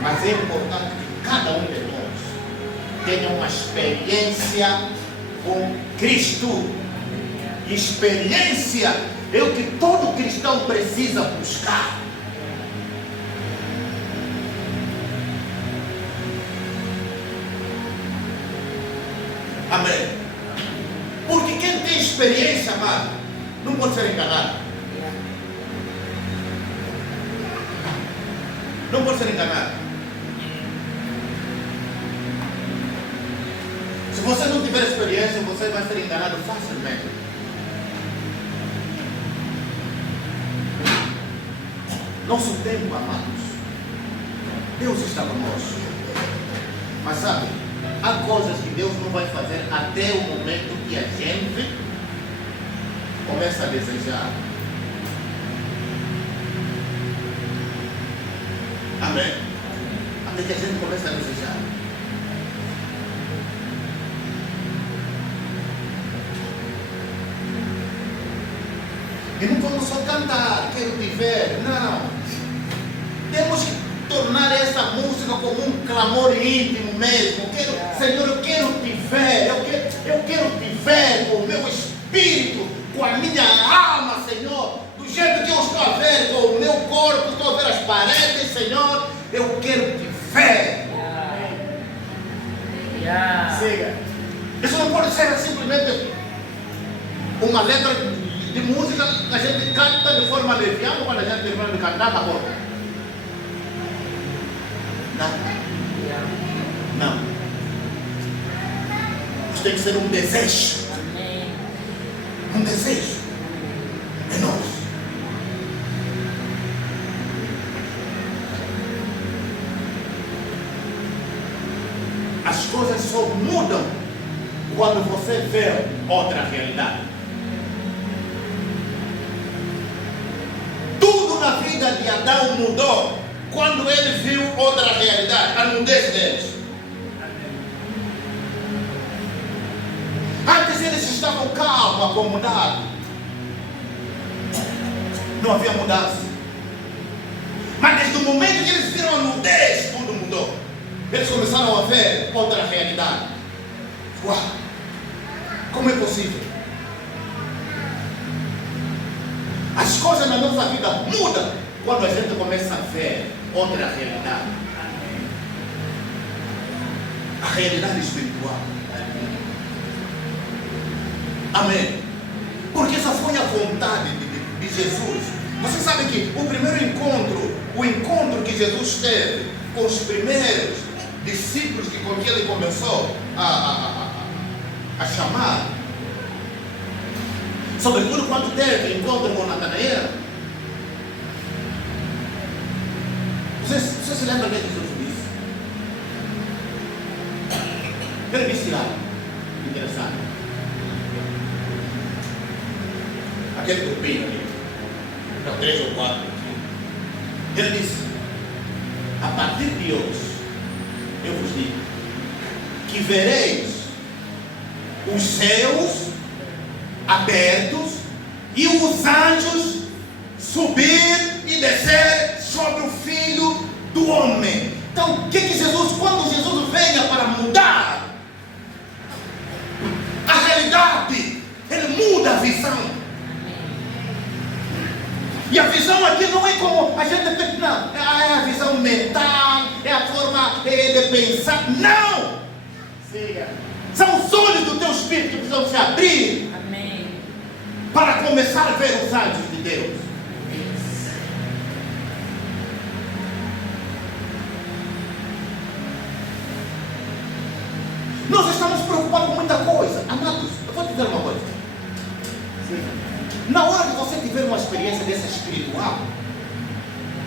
Mas é importante que cada um de nós tenha uma experiência com Cristo. Experiência é o que todo cristão precisa buscar. Amém. Porque quem tem experiência, amado, não pode ser enganado. Não pode ser enganado. Se você não tiver experiência, você vai ser enganado facilmente. Nosso tempo, amados, Deus está conosco. Mas sabe, há coisas que Deus não vai fazer até o momento que a gente começa a desejar. Amém? Até que a gente começa a desejar. E não vamos só cantar, quero te ver. Não. Temos que tornar essa música como um clamor íntimo mesmo. Senhor, eu quero te ver. Eu quero te ver com o meu espírito, com a minha alma, Senhor. Do jeito que eu estou a ver, com o meu corpo, estou a ver as paredes, Senhor. Eu quero te ver. Siga. Isso não pode ser simplesmente uma letra de música que a gente canta de forma leviana quando a gente termina de cantar, acabou. Não. Não. Isso tem que ser um desejo. Amém. Um desejo. É nosso. As coisas só mudam quando você vê outra realidade. Tudo na vida de Adão mudou quando ele viu outra realidade, a nudez deles. Antes eles estavam calmos, acomodados. Não havia mudança. Mas desde o momento que eles viram a nudez, tudo mudou. Eles começaram a ver outra realidade. Uau! Como é possível? As coisas na nossa vida mudam quando a gente começa a ver outra realidade. A realidade espiritual. Amém. Porque essa foi a vontade de Jesus. Você sabe que o primeiro encontro, o encontro que Jesus teve com os primeiros discípulos com que ele começou a chamar, sobretudo quando teve encontro com Natanael, você se lembra que Jesus disse? Ele disse lá, interessante, aquele grupinho ali, 3 ou 4, ele disse: a partir de hoje eu vos digo que vereis os céus abertos e os anjos subir e descer sobre o Filho do Homem. Então, o que Jesus, quando Jesus venha para mudar a realidade, ele muda a visão. E a visão aqui não é como a gente pensa, não, é a visão mental, é a forma de pensar. Não! Siga. São os olhos do teu espírito que precisam se abrir. Amém. Para começar a ver os anjos de Deus. Nós estamos preocupados com muita coisa. Amados, eu vou te dizer uma coisa. Siga. Na hora que você tiver uma experiência dessa espiritual,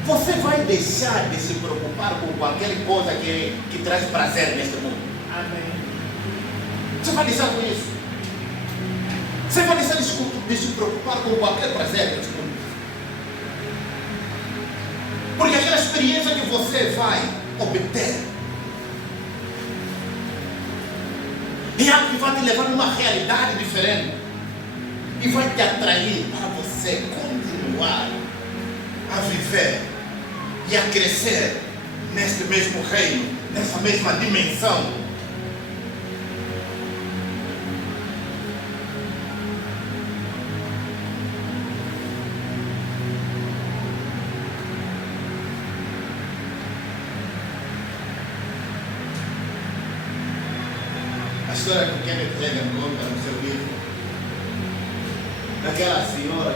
você vai deixar de se preocupar com qualquer coisa que traz prazer neste mundo. Amém. Você vai deixar com isso. Você vai deixar de se preocupar com qualquer prazer neste mundo. Porque aquela experiência que você vai obter é algo que vai te levar a uma realidade diferente. E vai te atrair para você continuar a viver e a crescer neste mesmo reino, nessa mesma dimensão. A história que o Kenneth Hagin conta no seu livro, daquela senhora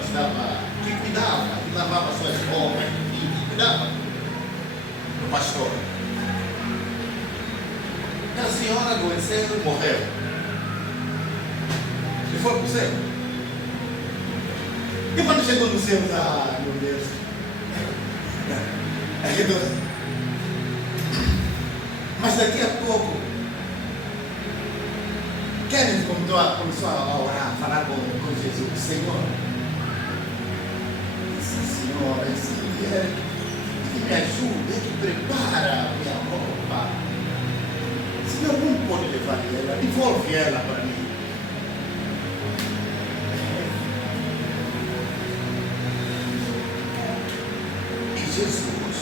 que cuidava, que lavava suas roupas, que cuidava do pastor. Aquela senhora adoeceu e morreu. E foi para o céu. E quando chegou no céu, meu Deus. Mas daqui a pouco, Kenneth começou a orar, a falar com Jesus. Senhor, essa senhora, essa mulher, que me ajuda, que prepara a minha roupa. Senhor, não pode levar ela, devolve ela para mim. E Jesus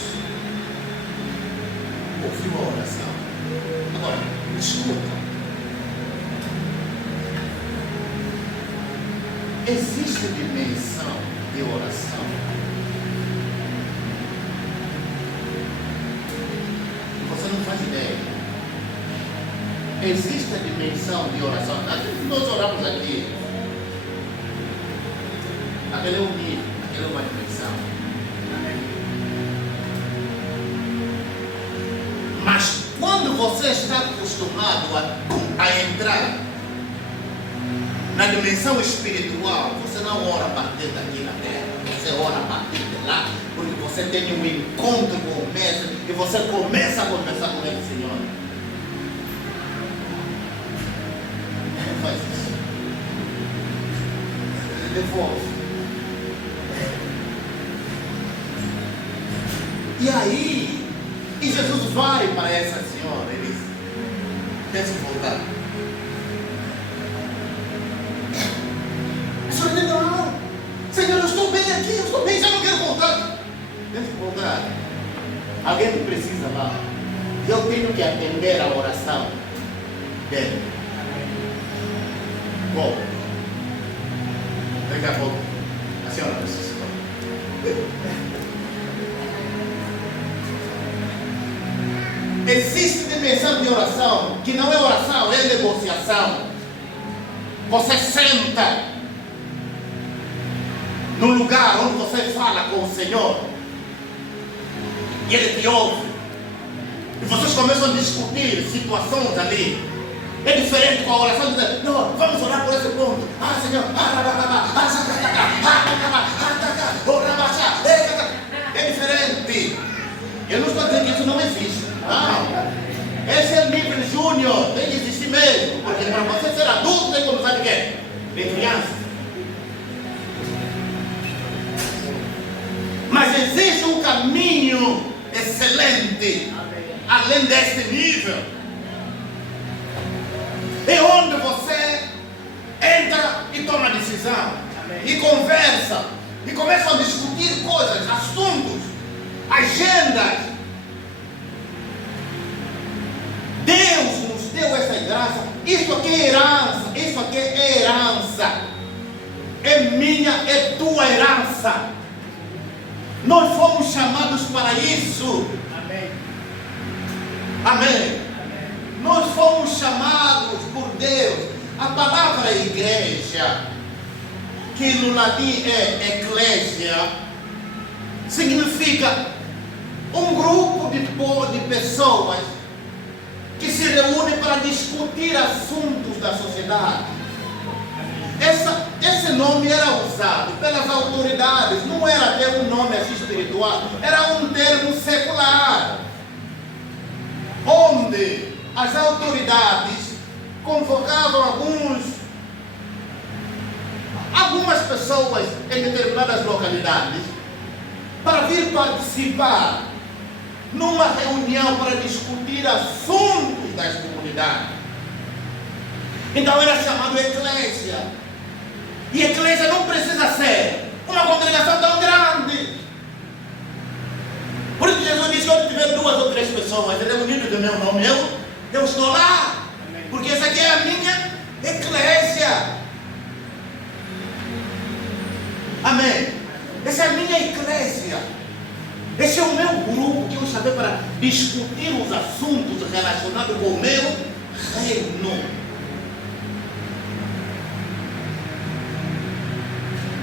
ouviu a oração. Agora, escuta. Existe dimensão de oração. Você não faz ideia. existe a dimensão de oração. Nós oramos aqui. Aquele é um nível, aquele é uma dimensão. Mas quando você está acostumado a entrar na dimensão espiritual, você não ora a partir daqui na terra, você ora a partir de lá, porque você tem um encontro com o Mestre e você começa a conversar com ele, Senhor. Não faz isso. Devolve. E aí, e Jesus vai para essa senhora, ele diz, deixa eu voltar. A senhora diz, não, Senhor, eu estou bem aqui, eu estou bem, já não quero voltar. Deixa eu voltar. Alguém que precisa lá. Eu tenho que atender a oração dele. Bom, daqui a pouco, a senhora precisa. Existe dimensão de oração que não é oração, é negociação. Você senta num lugar onde você fala com o Senhor e Ele te ouve e vocês começam a discutir situações ali. É diferente com a oração de dizer, não, vamos orar por esse ponto. Ah, Senhor, é diferente. Eu não estou dizendo que isso não existe. Não. Esse é o nível júnior, tem que existir mesmo. Porque para você ser adulto tem que começar de quê? De criança. Mas existe um caminho excelente além deste nível. É onde você entra e toma decisão. E conversa. E começa a discutir coisas, assuntos, agendas. Deus nos deu essa graça. Isso aqui é herança. Isso aqui é herança. É minha, é tua herança. Nós fomos chamados para isso. Amém. Amém. Nós fomos chamados por Deus. A palavra igreja, que no latim é eclésia, significa um grupo de pessoas que se reúnem para discutir assuntos da sociedade. Esse nome era usado pelas autoridades, não era até um nome assim espiritual, era um termo secular, onde as autoridades convocavam algumas pessoas em determinadas localidades para vir participar numa reunião para discutir assuntos das comunidades. Então era chamado eclésia. E eclésia não precisa ser uma congregação tão grande. Por isso Jesus disse, onde tiver 2 ou 3 pessoas reunidas do meu nome, eu estou lá. Porque essa aqui é a minha eclésia. Amém. Essa é a minha eclésia. Esse é o meu grupo que eu chamei para discutir os assuntos relacionados com o meu reino.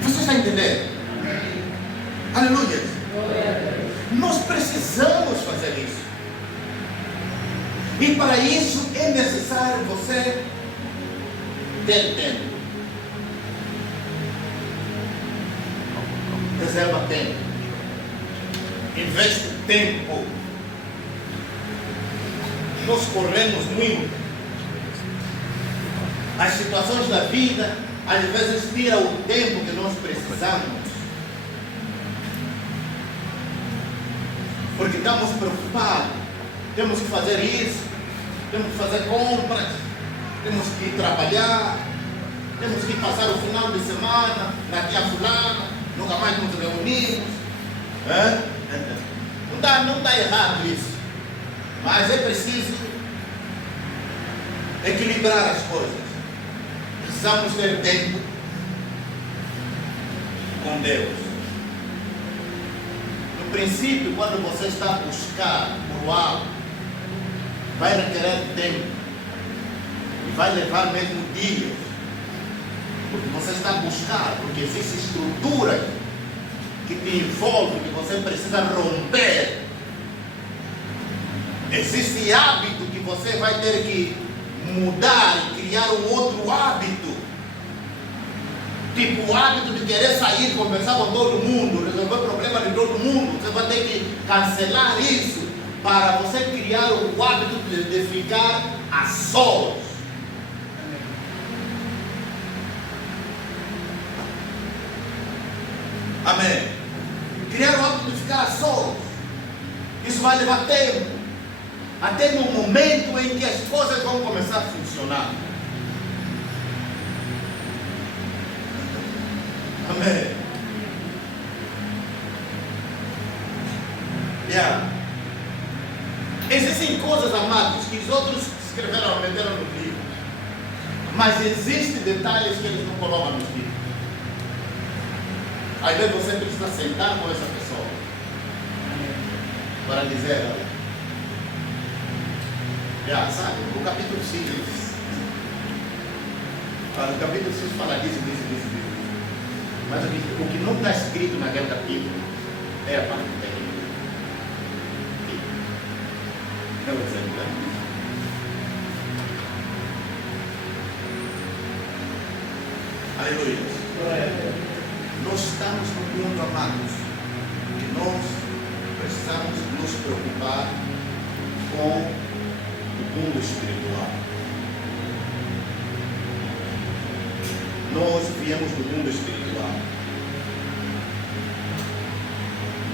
Você está entendendo? Aleluia. Nós precisamos fazer isso. E para isso é necessário você ter tempo. Reserva tempo. Investe tempo. Nós corremos muito. As situações da vida às vezes tiram o tempo que nós precisamos. Porque estamos preocupados. Temos que fazer isso. Temos que fazer compras. Temos que ir trabalhar. Temos que passar o final de semana na tia fulana. Nunca mais nos reunimos. Não está errado isso. Mas é preciso equilibrar as coisas. Precisamos ter tempo com Deus. No princípio, quando você está a buscar por algo, vai requerer tempo. E vai levar mesmo dias. Porque você está a buscar, porque existem estruturas que te envolvem, que você precisa romper. Existe hábito que você vai ter que mudar e criar um outro hábito. Tipo o hábito de querer sair, conversar com todo mundo, resolver o problema de todo mundo. Você vai ter que cancelar isso para você criar o hábito de ficar a sós. Amém. Criar o hábito de ficar a sós. Isso vai levar tempo. Até no momento em que as coisas vão começar a funcionar. Amém. Yeah. Existem coisas, amados, que os outros escreveram, meteram no livro. Mas existem detalhes que eles não colocam nos livros. Às vezes você precisa sentar com essa pessoa para dizer, olha, sabe, o capítulo 6, o capítulo 6 fala disso. Mas o que não está escrito naquele capítulo é a parte técnica. É o exemplo, né? Aleluia. Nós estamos no mundo, amados, que nós precisamos nos preocupar com o mundo espiritual. Nós viemos do mundo espiritual.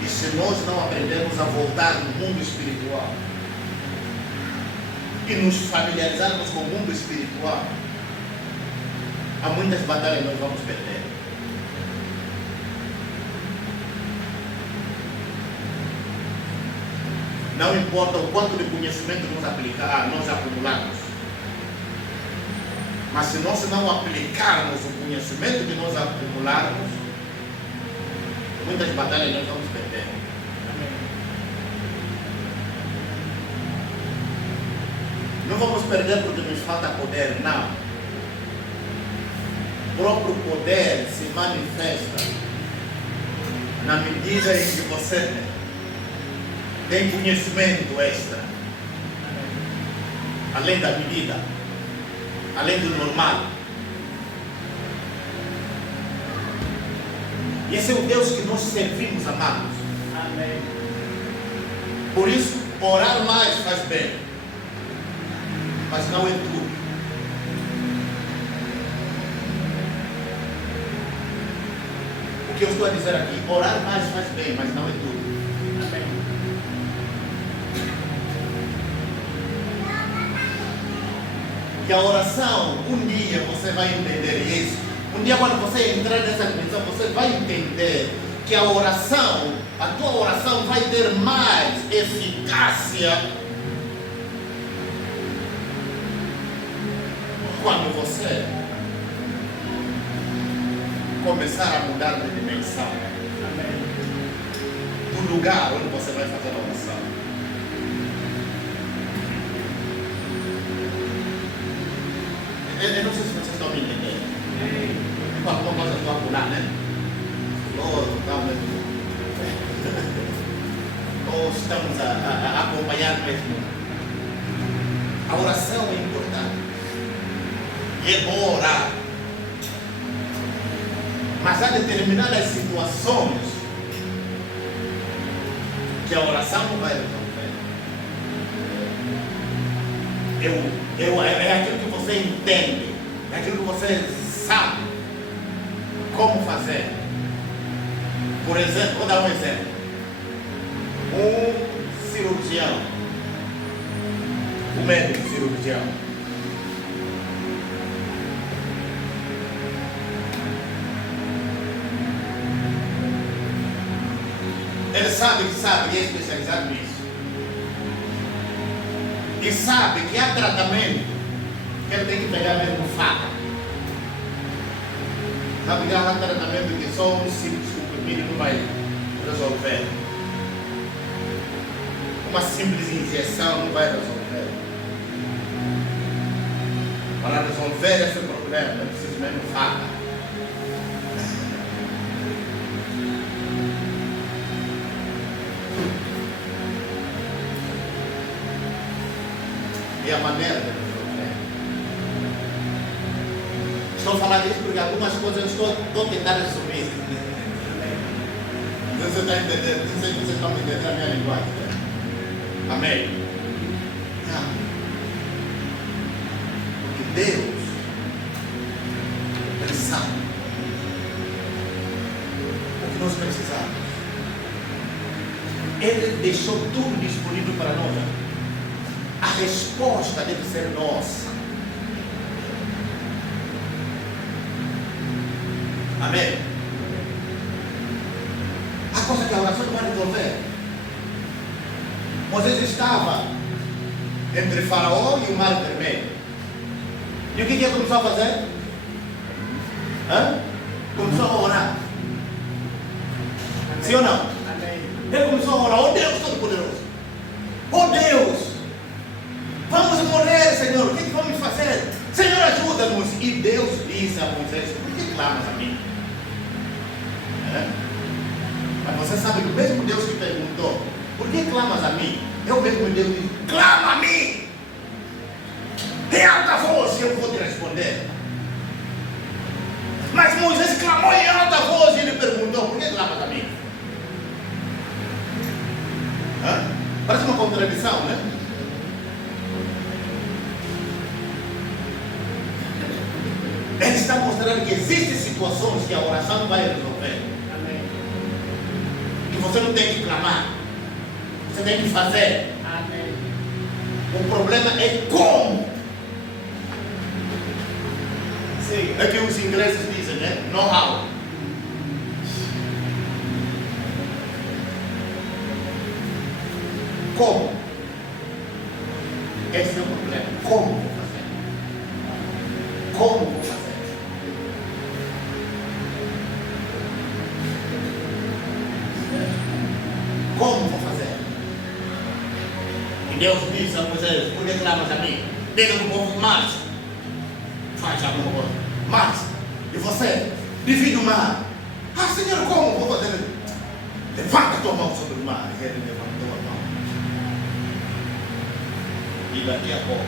E se nós não aprendermos a voltar no mundo espiritual e nos familiarizarmos com o mundo espiritual, há muitas batalhas que nós vamos perder. Não importa o quanto de conhecimento nós acumulamos. Mas se nós não aplicarmos o conhecimento que nós acumularmos, muitas batalhas nós vamos perder. Não vamos perder porque nos falta poder, não. O próprio poder se manifesta na medida em que você tem conhecimento extra, além da medida, além do normal. E esse é o Deus que nós servimos, amados. Amém. Por isso, orar mais faz bem, mas não é tudo. O que eu estou a dizer aqui, orar mais faz bem, mas não é tudo. Amém. Que a oração, um dia você vai entender isso. Um dia quando você entrar nessa dimensão, você vai entender que a tua oração vai ter mais eficácia quando você começar a mudar de dimensão. Do lugar onde você vai fazer a oração. Eu não sei se vocês estão me entendendo. Alguma coisa do apurar, né? Ou estamos a acompanhar mesmo. A oração é importante. E é bom orar. Mas há determinadas situações que a oração não vai resolver. É aquilo que você entende, é aquilo que você sabe como fazer. Por exemplo, vou dar um exemplo. Um cirurgião, um médico cirurgião, ele sabe e é especializado nisso. E sabe que há tratamento que ele tem que pegar mesmo faca. Sabe que há tratamento que só um simples comprimido não vai resolver. Uma simples injeção não vai resolver. Para resolver esse problema, eu preciso mesmo faca. E a maneira de resolver. Estou falando isso porque algumas coisas eu estou tentando resumir. Você está entendendo? Não sei se vocês estão entendendo a minha linguagem. Amém? Não. Porque Deus, Ele sabe o que nós precisamos. Ele deixou tudo disponível para nós. A resposta deve ser nossa. Amém? A coisa que a oração não vai resolver. Moisés estava entre Faraó e o Mar Vermelho. E o que ele começou a fazer? Começou a orar. Sim ou não? Ele começou a orar. Oh Deus Todo-Poderoso. Oh Deus. Vamos morrer, Senhor. O que vamos fazer? Senhor, ajuda-nos. E Deus disse a Moisés: por que clamas a mim? Mas você sabe que o mesmo Deus que perguntou: por que clamas a mim? É o mesmo Deus que diz: clama a mim. Em alta voz eu vou te responder. Mas Moisés clamou em alta voz e ele perguntou: por que clamas a mim? Parece uma contradição, né? Ele está mostrando que existem situações que a oração não vai resolver. Amém. E você não tem que clamar. Você tem que fazer. Amém. O problema é como. Sim. É que os ingleses dizem, né? Know how. Como? Esse é o problema. Como vou fazer? Como vou fazer? Como vou fazer? E Deus disse a Moisés: por que clamas a mim? Diga para o povo: marcha. Faz a mão, marcha. E você? Divide o mar. Ah, Senhor, como vou fazer? Levanta a tua mão sobre o mar. E ele levantou a mão. E daqui a pouco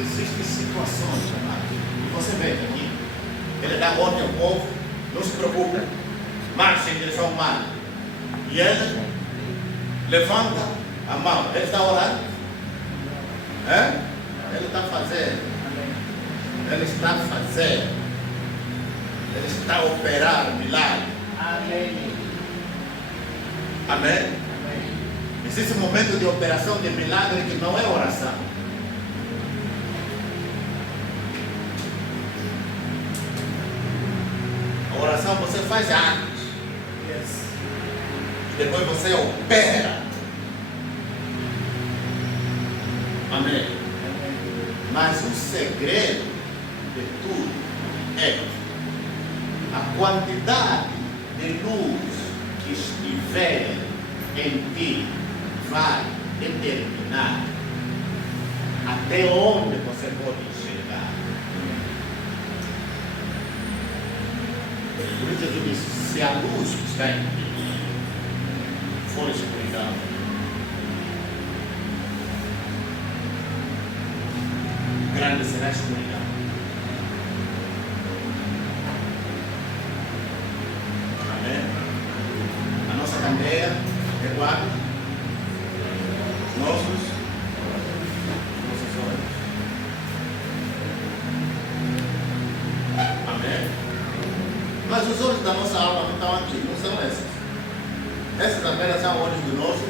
existem situações, amado. E você vê aqui, ele dá ordem ao povo: não se preocupe, marcha em direção ao mar. E ele levanta a mão. Ele está orando? Ele está fazendo. Ele está fazendo. Ele está a operar milagre. Amém. Amém. Existe um momento de operação de milagre que não é oração. A oração você faz atos. Yes. Depois você opera. Amém. Mas o segredo de tudo é a quantidade de luz que estiver em ti vai determinar até onde você pode enxergar. Por isso Jesus disse: se a luz que está em ti for escuridão, grande será a escuridão. Amém? A nossa candeia é guarda. Nossos olhos. Amém? Mas os olhos da nossa alma não estão aqui, não são esses. Essas apenas são olhos do nosso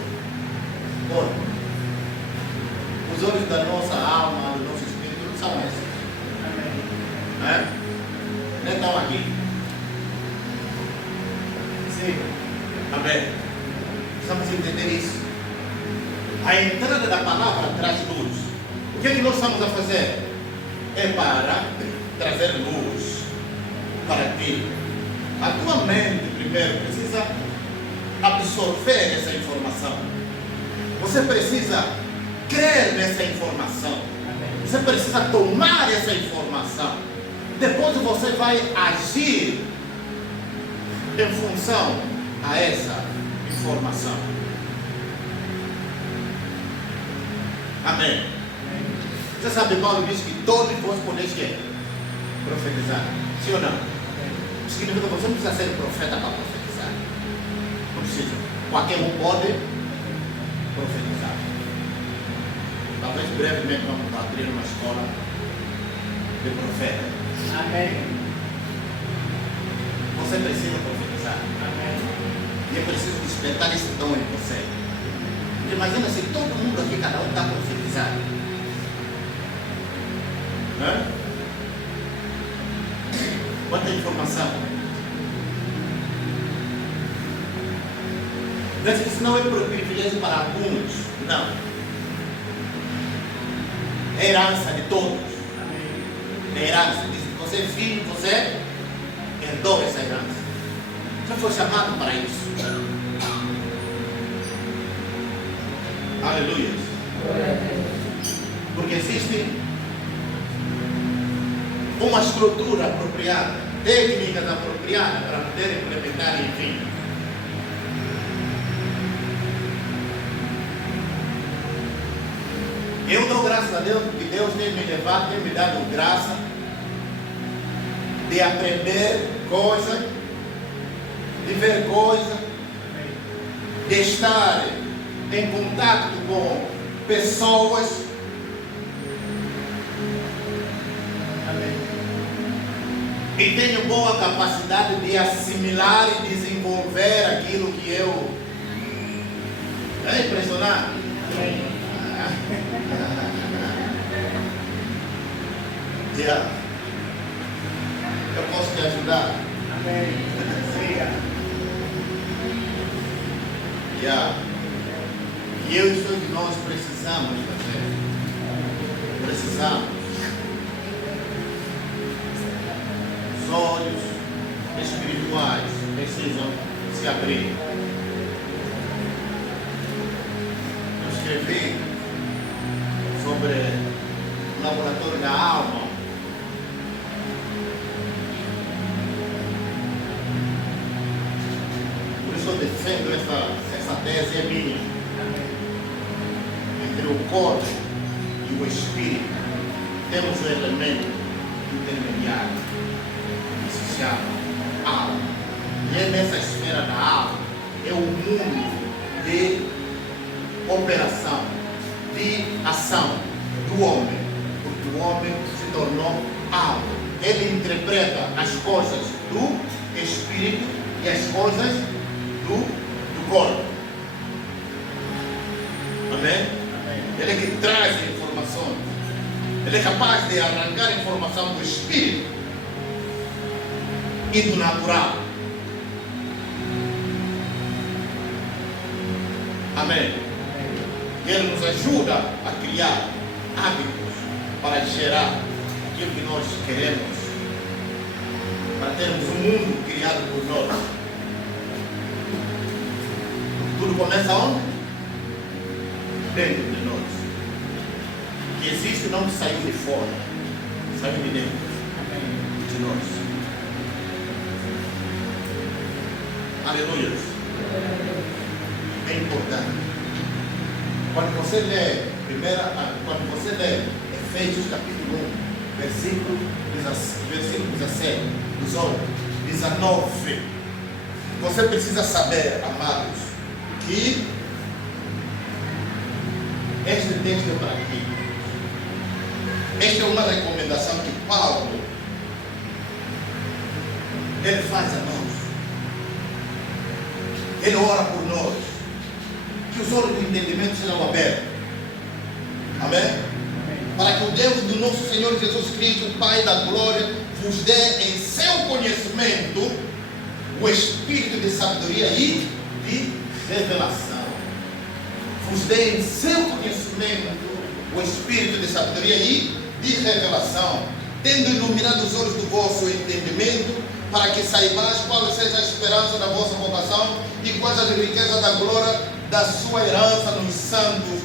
corpo. Os olhos da nossa alma, do nosso espírito, não são esses. Amém? Nem estão aqui. Sim. Amém? Precisamos entender isso. A entrada da palavra traz luz. O que é que nós estamos a fazer? É para trazer luz para ti. A tua mente primeiro precisa absorver essa informação. Você precisa crer nessa informação. Você precisa tomar essa informação. Depois você vai agir em função a essa informação. Amém. Você sabe, Paulo diz que todos vós podeis profetizar. Sim ou não? Significa que você não precisa ser profeta para profetizar. Não precisa. Qualquer um pode profetizar. Talvez brevemente vamos abrir uma escola de profeta. Amém. Você precisa profetizar. Amém. E é preciso despertar esse dom em você. Imagina se todo mundo aqui, cada um está profetizando. Né? Quanta informação. Veja que isso não é privilégio para alguns. Não. É herança de todos. É herança. Diz que você é filho, você herdou essa herança. Você foi chamado para isso. Aleluia. Porque existe uma estrutura apropriada, técnicas apropriadas para poder implementar, enfim. Eu dou graças a Deus porque Deus tem me levado, tem me dado graça de aprender coisas, de ver coisas, de estar em contato com pessoas. Amém. E tenho boa capacidade de assimilar e desenvolver aquilo que eu... É impressionante. Amém. Yeah. Eu posso te ajudar. Amém. Siga. Yeah. E eu e os senhores, nós precisamos fazer. Precisamos. Os olhos espirituais precisam se abrir. Eu escrevi sobre o laboratório da alma. Por isso eu defendo essa tese, é minha. Entre o corpo e o espírito, temos um elemento intermediário que se chama alma. E é nessa esfera da alma, é o mundo de operação, de ação do homem, porque o homem se tornou alma. Ele interpreta as coisas do espírito e as coisas do corpo. Amém? Ele é que traz informações. Ele é capaz de arrancar informação do espírito e do natural. Amém? E ele nos ajuda a criar hábitos para gerar aquilo que nós queremos, para termos um mundo criado por nós. Tudo começa onde? Dentro de nós. O que existe não saiu de fora, saiu de dentro de nós. Aleluia. É importante. Quando você lê Efésios capítulo 1, versículo 17, 19, você precisa saber, amados, que este texto é para quê? Esta é uma recomendação que Paulo ele faz a nós. Ele ora por nós, que os olhos do entendimento sejam abertos. Amém? Para que o Deus do nosso Senhor Jesus Cristo, o Pai da glória, vos dê em seu conhecimento o espírito de sabedoria e de revelação. Vos dê em seu conhecimento o espírito de sabedoria e de revelação, tendo iluminado os olhos do vosso entendimento, para que saibais qual seja a esperança da vossa vocação e quais as riquezas da glória da sua herança nos santos,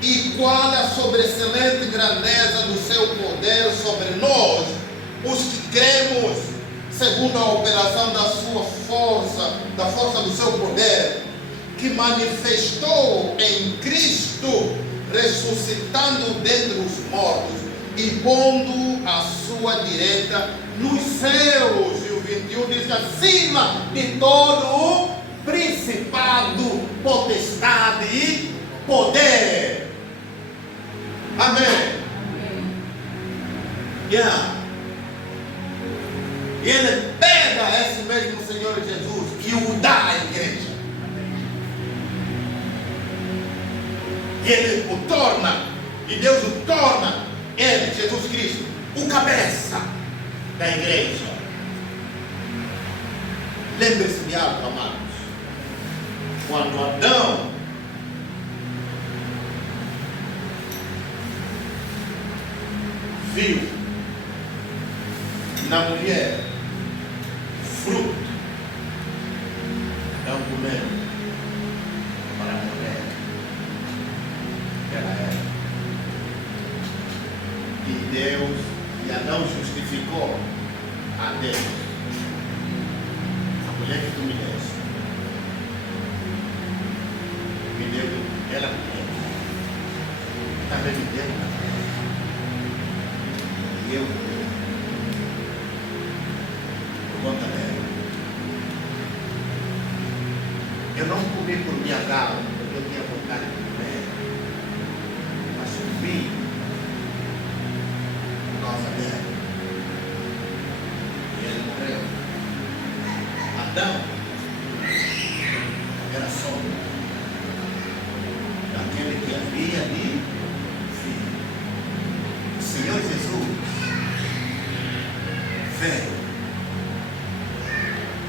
E qual a sobressalente grandeza do seu poder sobre nós, os que cremos, segundo a operação da sua força, da força do seu poder, que manifestou em Cristo, ressuscitando dentre os mortos e pondo a sua direita nos céus. E o 21 diz que acima de todo principado, potestade e poder. Amém. Yeah. E ele pega esse mesmo Senhor Jesus e o dá à igreja. E ele o torna, e Deus o torna, ele, Jesus Cristo, o cabeça da igreja. Lembre-se de algo, amados. Quando Adão viu na mulher fruto, não comendo para a mulher, ela era. E Deus, e Adão justificou a Deus. A mulher que tu me deste, me deu, ela me deu. Também me deu na terra. E eu, por conta dela, eu não comi por minha gala, porque eu tinha vontade de comer, mas comi por causa dela. E ele morreu. Adão era só daquele que havia de filho. O Senhor Jesus veio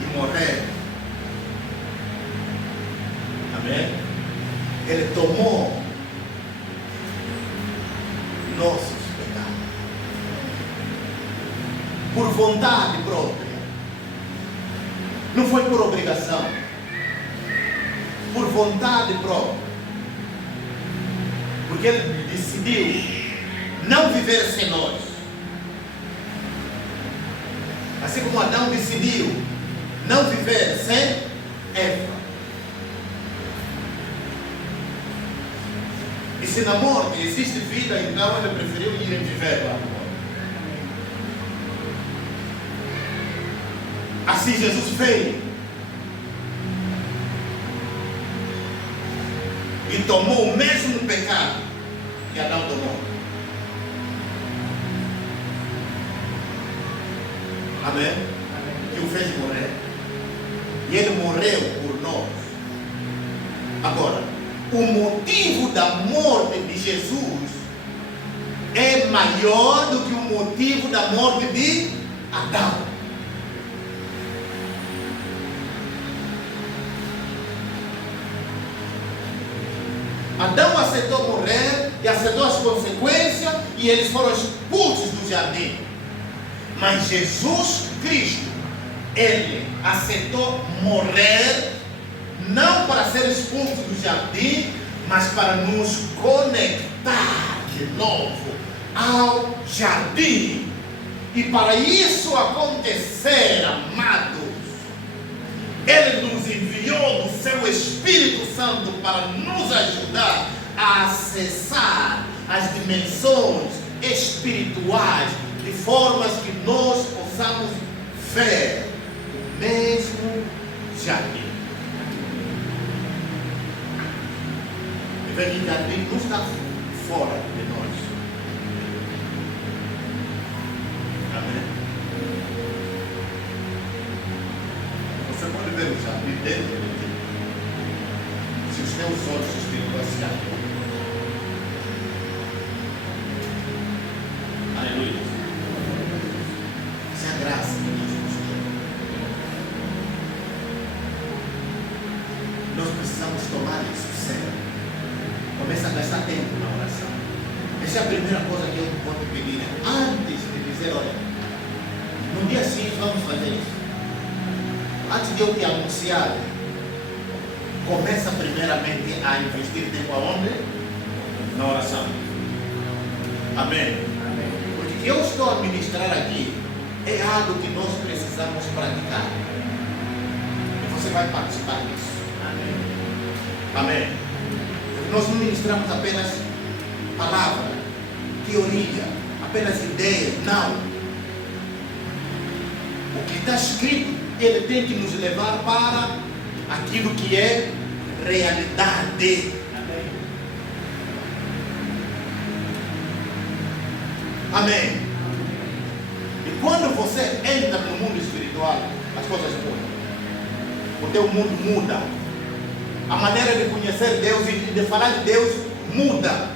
e morreu. Amém? Ele tomou nossos pecados por vontade própria. Não foi por obrigação, por vontade própria. Porque ele decidiu não viver sem nós. Assim como Adão decidiu não viver sem Eva. E se na morte existe vida, então ele preferiu ir viver lá na morte. Assim Jesus veio e tomou o mesmo pecado que Adão tomou. Amém? Que o fez morrer. E ele morreu por nós. Agora, o motivo da morte de Jesus é maior do que o motivo da morte de Adão. Adão aceitou morrer e aceitou as consequências e eles foram expulsos do jardim. Mas Jesus Cristo, ele aceitou morrer não para ser expulso do jardim, mas para nos conectar de novo ao jardim. E para isso acontecer, amados, ele nos enviou do seu Espírito Santo para nos ajudar a acessar as dimensões espirituais de formas que nós possamos ver o mesmo jardim. E ver que o jardim não está fora de nós. Amém? Você pode ver o jardim dentro de ti. Se os teus olhos espirituais se abrem. Aleluia. Essa é a graça que nós nos deu. Nós precisamos tomar isso sério. Começa a gastar tempo na oração. Essa é a primeira coisa que eu vou te pedir. Antes de dizer, olha, no dia 6 vamos fazer isso. Antes de eu te anunciar, começa primeiramente a investir tempo aonde? na oração. Amém? Amém. Porque o que eu estou a ministrar aqui é algo que nós precisamos praticar. E você vai participar disso. Amém. Amém? Porque nós não ministramos apenas palavra, teoria, apenas ideias. Não. O que está escrito, ele tem que nos levar para aquilo que é realidade. Amém. Amém? E quando você entra no mundo espiritual, as coisas mudam. O teu mundo muda. A maneira de conhecer Deus e de falar de Deus muda.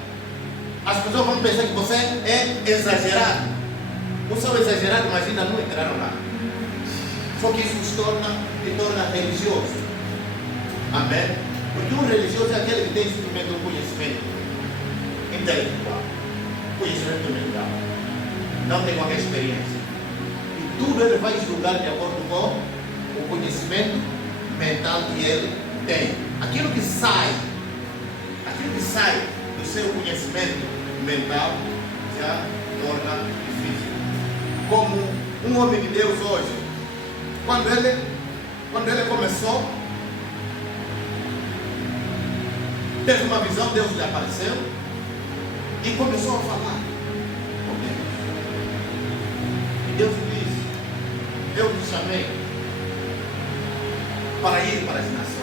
As pessoas vão pensar que você é exagerado. Você é exagerado, mas ainda não entraram lá. Só que isso te torna religioso. Amém? Porque um religioso é aquele que tem simplesmente um conhecimento intelectual, conhecimento mental. Não tem qualquer experiência. E tudo ele vai julgar de acordo com o conhecimento mental que ele tem. Aquilo que sai do seu conhecimento mental já torna difícil. Como um homem de Deus hoje, quando ele começou, teve uma visão, Deus lhe apareceu e começou a falar com Deus. E Deus lhe disse: eu te chamei para ir para as nações.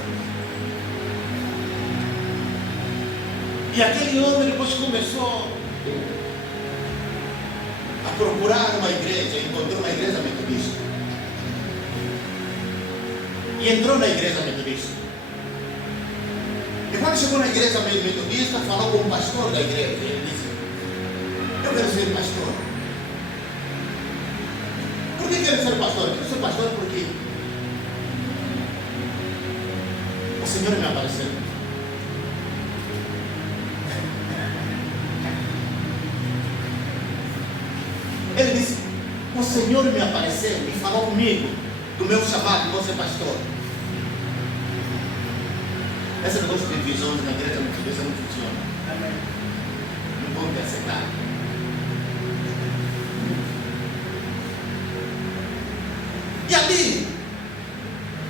E aquele homem depois começou a procurar uma igreja, encontrou uma igreja metodista. E entrou na igreja metodista. E quando chegou na igreja metodista, falou com o pastor da igreja. E ele disse: eu quero ser pastor. Por que quero ser pastor? Eu quero ser pastor porque o Senhor me apareceu. Ele disse: o Senhor me apareceu e falou comigo do meu chamado de você pastor. Esse negócio de visões na igreja metodista não funciona. Amém. Não vão te aceitar. E ali,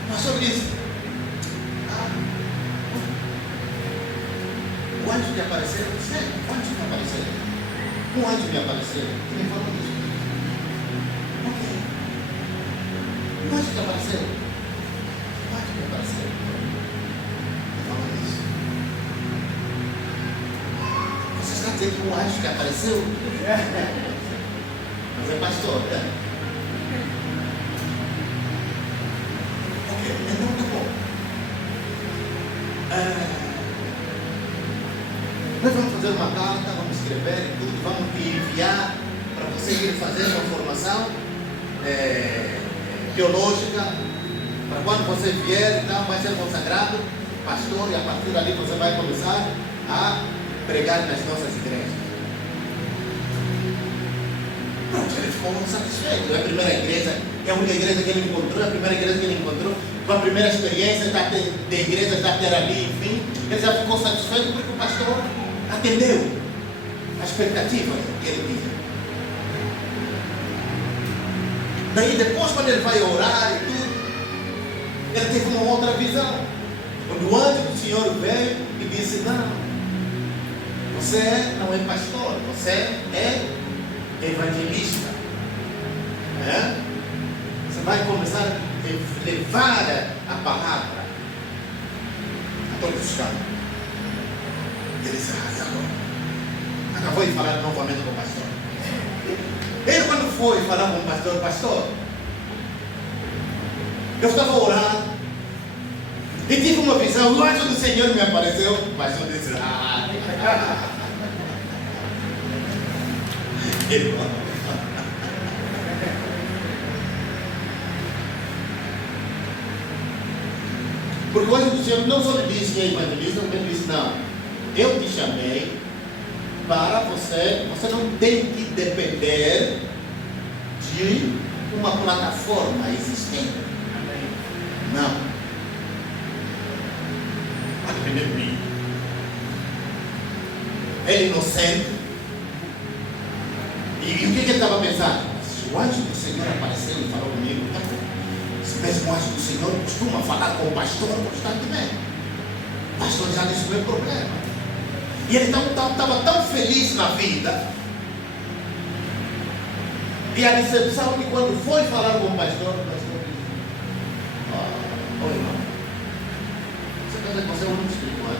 o pastor disse: o anjo te apareceu? Sério, o anjo te apareceu? Um anjo me apareceu e me falou isso. Ok. O anjo te apareceu? O anjo te apareceu? Me falou isso. Você está dizendo que um anjo te apareceu? Mas é pastor, né? Ok, então tá bom. Nós vamos fazer uma carta, vamos escrever tudo, vamos te enviar para você ir fazer uma formação teológica, para quando você vier, então vai ser consagrado pastor, e a partir dali você vai começar a pregar nas nossas igrejas. Pronto, ele ficou satisfeito. É a primeira igreja, é a única igreja que ele encontrou, é a primeira igreja que ele encontrou, com a primeira experiência de igreja está ter ali, enfim, ele já ficou satisfeito porque o pastor atendeu a expectativa que ele tinha. Daí depois, quando ele vai orar e tudo, ele teve uma outra visão. Quando o anjo do Senhor veio e disse: não, você não é pastor, você é evangelista. Você vai começar a levar a palavra a todos os campos. Ele disse: agora acabou de falar novamente com o pastor. Ele, quando foi falar com o pastor: pastor, eu estava orando e tive uma visão, o anjo do Senhor me apareceu. O pastor disse: ele falou. Porque o anjo do Senhor não só lhe disse que é evangelista, ele disse: não, eu te chamei para você não tem que depender de uma plataforma existente. Não. Vai depender de mim. ele inocente. E o que ele estava pensando? Se o anjo do Senhor apareceu e falou comigo, esse mesmo anjo do Senhor costuma falar com o pastor constantemente. O pastor já disse o meu problema. E ele estava tão feliz na vida. E a decepção que quando foi falar com o pastor disse: oi, irmão, você pensa que você é um muito espiritual?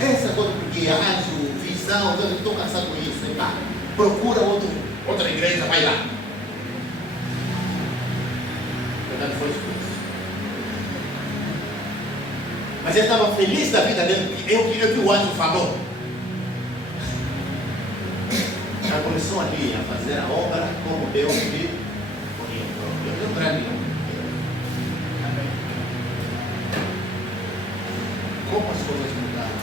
Essa coisa porque anjo, visão, eu estou cansado com isso. Tá? Procura outra igreja, vai lá. Na verdade foi isso. Mas ele estava feliz da vida dele, porque eu queria que o anjo falou. Já começou ali a fazer a obra como Deus lhe orientou. Eu tenho um grande nome. Amém. Como as coisas mudaram?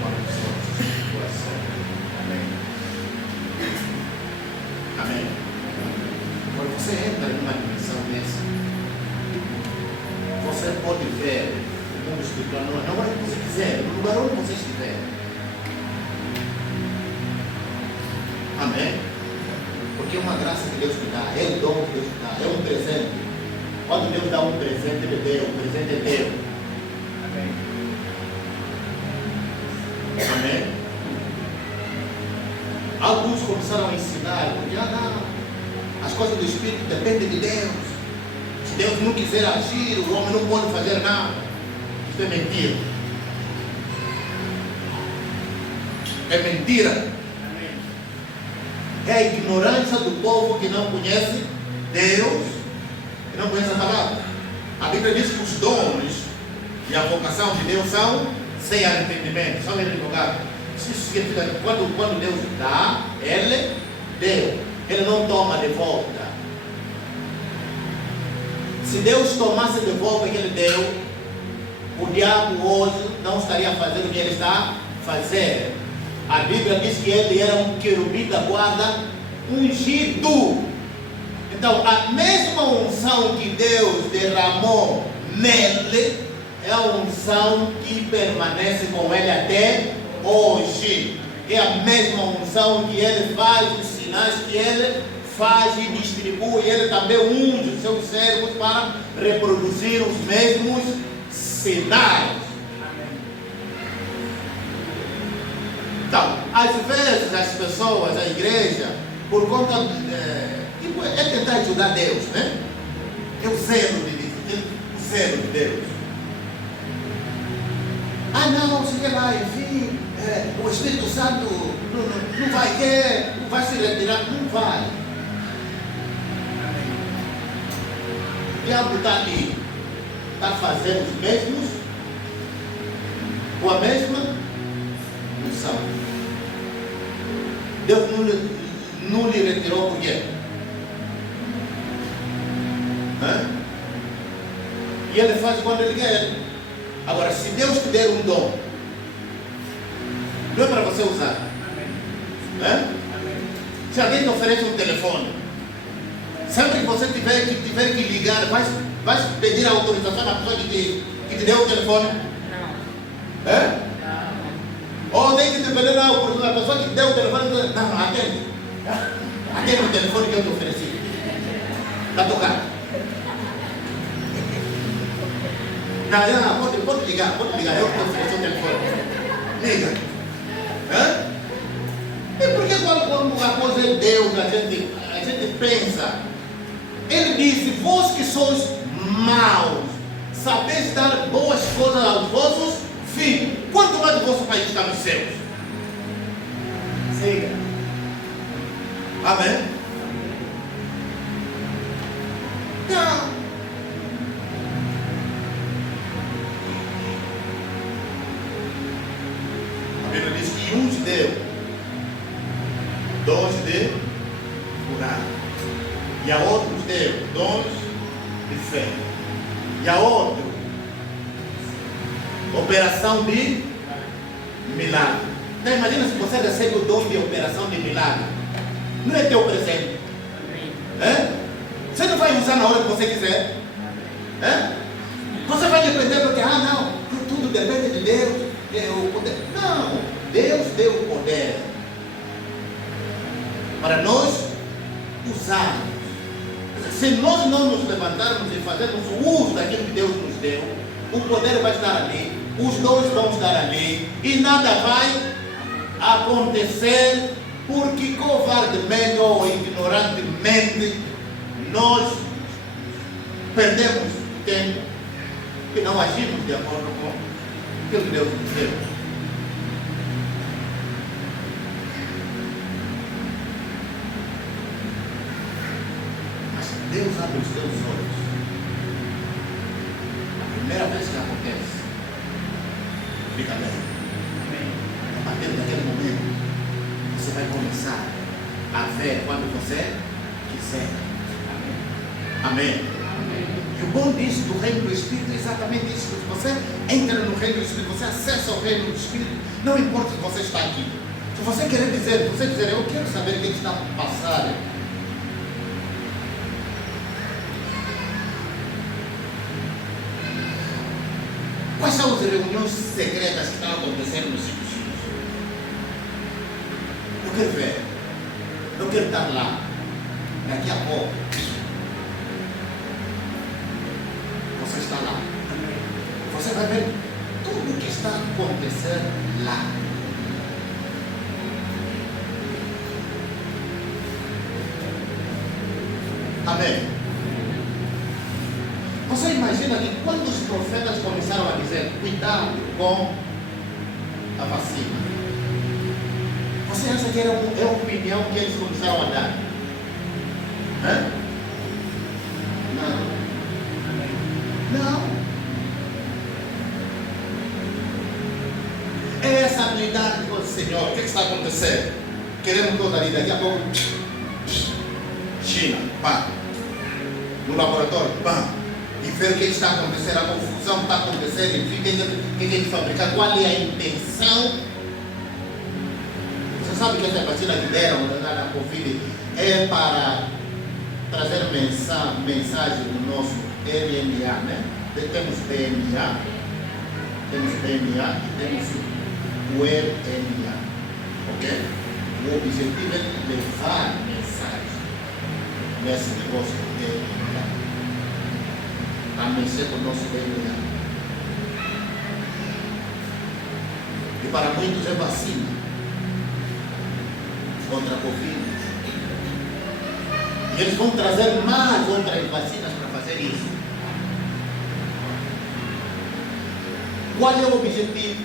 Quando o coração. Amém. Amém. Quando você entra numa dimensão dessa, você pode ver o mundo espiritual na hora que você quiser, no lugar onde você estiver. Amém? Porque é uma graça que Deus te dá, é o dom que Deus te dá, é um presente. Quando Deus dá um presente, Ele deu, o presente é teu. Amém? Amém? Alguns começaram a ensinar, porque não, as coisas do Espírito dependem de Deus. Se Deus não quiser agir, o homem não pode fazer nada. Isso é mentira. É mentira. É a ignorância do povo que não conhece Deus, que não conhece a palavra. A Bíblia diz que os dons e a vocação de Deus são sem arrependimento, são irrevogáveis. Isso significa que quando Deus dá, Ele deu. Ele não toma de volta. Se Deus tomasse de volta o que Ele deu, o diabo hoje não estaria fazendo o que ele está fazendo. A Bíblia diz que ele era um querubim da guarda ungido. Então, a mesma unção que Deus derramou nele é a unção que permanece com ele até hoje. É a mesma unção que ele faz, os sinais que ele faz e distribui. Ele também unge os seus servos para reproduzir os mesmos sinais. Então, às vezes as pessoas, a igreja, por conta é tentar ajudar Deus, né? É o zelo de Deus. Ah não, sei lá, enfim, o Espírito Santo não vai querer, não vai se retirar, não vai. O diabo está ali, está fazendo os mesmos, com a mesma unção. Deus não lhe retirou por quê? E Ele faz quando Ele quer. Agora, se Deus te der um dom, não é para você usar. Se alguém te oferece um telefone, sempre que você tiver que ligar, vai pedir a autorização da pessoa que te deu o telefone? Não. Ou tem que te pedir a oportunidade, a pessoa que te deu o telefone, não, atende. Atende o telefone que eu te ofereci. Está tocando. Não, pode ligar, eu te ofereci o telefone. Liga. E por que quando a coisa é Deus, a gente pensa? Ele disse: vós que sois maus, sabeis dar boas coisas aos vossos filhos. Quanto mais o vosso Pai está nos céus? Siga. Amém? Não. A Bíblia diz que uns deu dons de curar, e a outros deu dons de fé, e a outro operação de milagre. Então imagina se você recebe o dom de operação de milagre. Não é teu presente. Você não vai usar na hora que você quiser. Você vai depender porque, não, tudo depende de Deus. O poder. Não, Deus deu o poder para nós usarmos. Se nós não nos levantarmos e fazermos o uso daquilo que Deus nos deu, o poder vai estar ali, os dons vão estar ali, e nada vai acontecer, porque covardemente ou ignorantemente nós perdemos tempo e não agimos de acordo com aquilo que Deus nos deu. Mas Deus abre os teus olhos. A primeira vez que acontece, fica bem. A partir daquele momento, você vai começar a ver quando você quiser. Amém. E o bom disso do reino do Espírito é exatamente isso. Se você entra no reino do Espírito, você acessa o reino do Espírito, não importa se você está aqui. Se você querer dizer, eu quero saber o que está passando. Quais são as reuniões secretas que estão acontecendo nos Estados Unidos? Eu quero ver. Eu quero estar lá. Daqui a pouco. Você está lá. Você vai ver tudo o que está acontecendo lá. Amém. Você imagina que quando os profetas começaram a dizer cuidado com a vacina, você acha que é a opinião que eles começaram a dar? Não. É essa habilidade do Senhor. O que está acontecendo? Queremos toda ali, daqui a pouco China, pá. No laboratório, pá. E ver o que está acontecendo, a confusão está acontecendo, enfim, quem tem que fabricar, qual é a intenção. Você sabe que essa vacina que deram na Covid é para trazer mensagem do nosso RNA, né? Temos DNA e temos o RNA, ok? O objetivo é levar mensagem nesse negócio do RNA. A mexer com o nosso DNA. E para muitos é vacina contra a Covid. E eles vão trazer mais outras vacinas para fazer isso. Qual é o objetivo?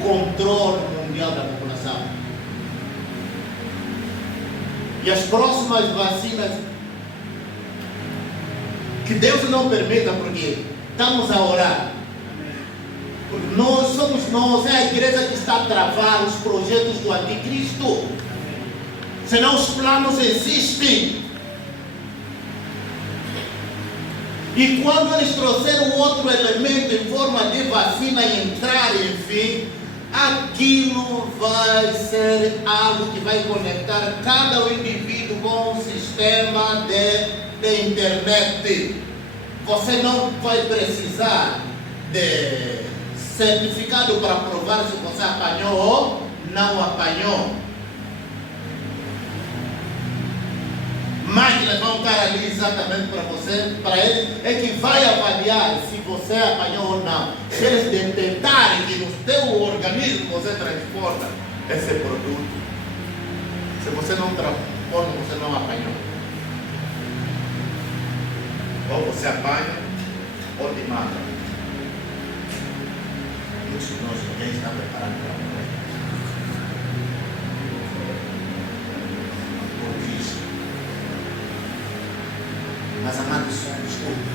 Controle mundial da população. E as próximas vacinas, que Deus não permita, porque estamos a orar. Nós, é a igreja que está a travar os projetos do anticristo. Senão os planos existem. E quando eles trouxeram outro elemento em forma de vacina e entrar, enfim, aquilo vai ser algo que vai conectar cada indivíduo com o sistema de internet. Você não vai precisar de certificado para provar se você apanhou ou não apanhou. Máquinas vão estar ali exatamente para você, para eles, é que vai avaliar se você apanhou ou não. Se eles detectarem que no teu organismo você transporta esse produto, se você não transporta, você não apanhou. Ou você apanha, ou te mata. Muitos de nós, ninguém está preparado para morrer. Por Cristo. Mas, amados, escuta.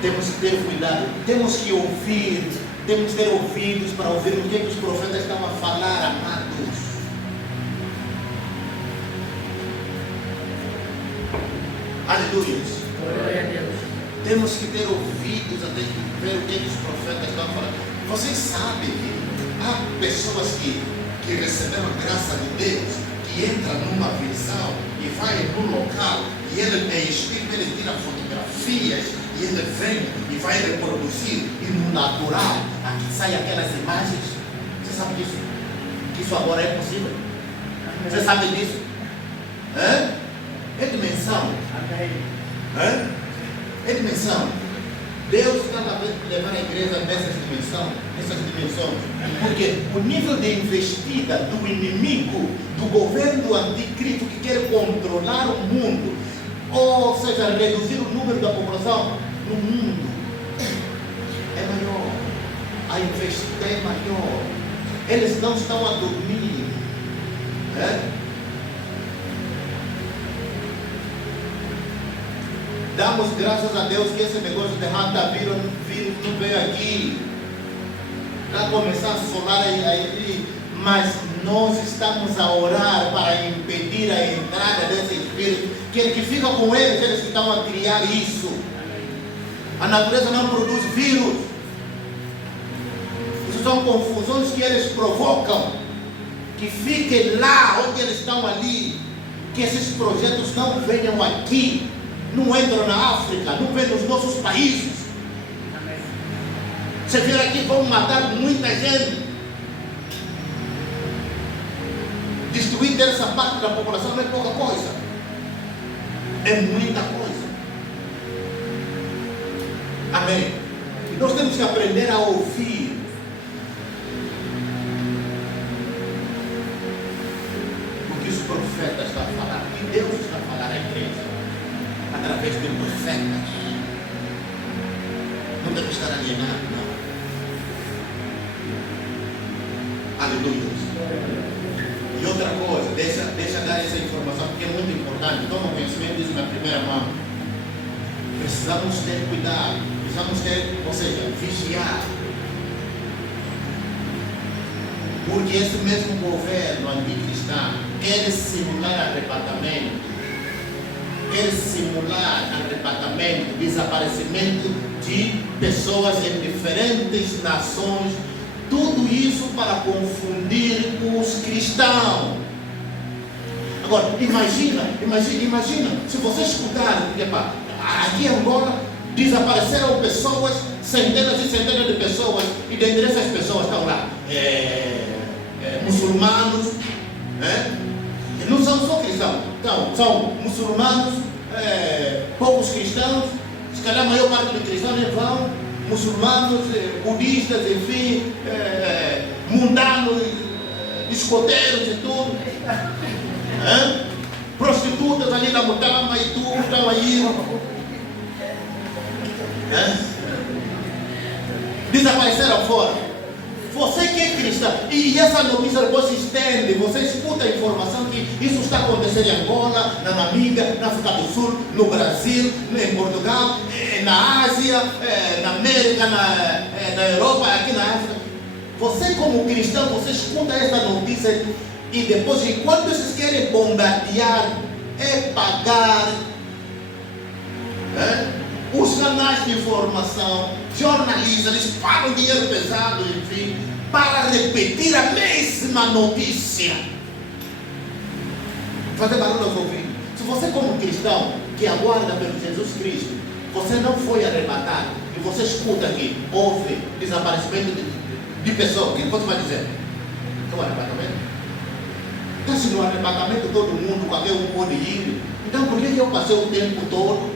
Temos que ter cuidado, temos que ouvir, temos que ter ouvidos para ouvir o que os profetas estão a falar, amados. Aleluia. Glória a Deus. Temos que ter ouvidos até ver o que os profetas estão falando. Vocês sabem que há pessoas que receberam a graça de Deus, que entram numa visão e vai no local, e ele tem espírito, ele tira fotografias, e ele vem e vai reproduzir, e no natural, aqui saem aquelas imagens. Você sabe disso? Que isso agora é possível? Você sabe disso? É dimensão. É dimensão. Deus está levando a igreja nessas dimensões. Porque o nível de investida do inimigo, do governo do anticristo que quer controlar o mundo, ou seja, reduzir o número da população no mundo, é maior. A investida é maior. Eles não estão a dormir. Damos graças a Deus que esse negócio de vírus não veio aqui. Para começar a solar aí, mas nós estamos a orar para impedir a entrada desses vírus, que fica com eles que estão a criar isso. A natureza não produz vírus. Isso são confusões que eles provocam, que fiquem lá onde eles estão ali, que esses projetos não venham aqui, não entram na África, não vêm nos nossos países. Se vier aqui, vão matar muita gente. Destruir essa parte da população não é pouca coisa, é muita coisa. Amém. E nós temos que aprender a ouvir. O que os profetas estão a falar, o que Deus está a falar à igreja, através de profetas. Não deve estar alienado, não. Aleluia. E outra coisa, deixa dar essa informação, porque é muito importante. Toma conhecimento disso na primeira mão. Precisamos ter cuidado, precisamos ter, ou seja, vigiar. Porque esse mesmo governo anticristão quer simular arrebatamento, desaparecimento de pessoas em diferentes nações. Tudo isso para confundir os cristãos. Agora, imagina, se você escutar, aqui em Angola desapareceram pessoas, centenas e centenas de pessoas, e dentre essas pessoas estão lá muçulmanos, não são só cristãos, então, são muçulmanos, poucos cristãos, se calhar a maior parte dos cristãos vão, muçulmanos, budistas, enfim, mundanos, escoteiros e tudo, prostitutas ali na Mutama e tudo, estão aí, desapareceram fora. Você que é cristão, e essa notícia depois se estende, você escuta a informação que isso está acontecendo em Angola, na Namíbia, na África do Sul, no Brasil, em Portugal, na Ásia, na América, na Europa, aqui na África. Você como cristão, você escuta essa notícia e depois, enquanto vocês querem bombardear, pagar os canais de informação, jornalistas, eles pagam dinheiro pesado, enfim, para repetir a mesma notícia. Fazer barulho aos ouvidos. Se você como cristão, que aguarda pelo Jesus Cristo, você não foi arrebatado, e você escuta que houve desaparecimento de pessoas, o que você vai dizer? É um arrebatamento? Então, se no arrebatamento todo mundo, qualquer um pode ir, então por que eu passei o tempo todo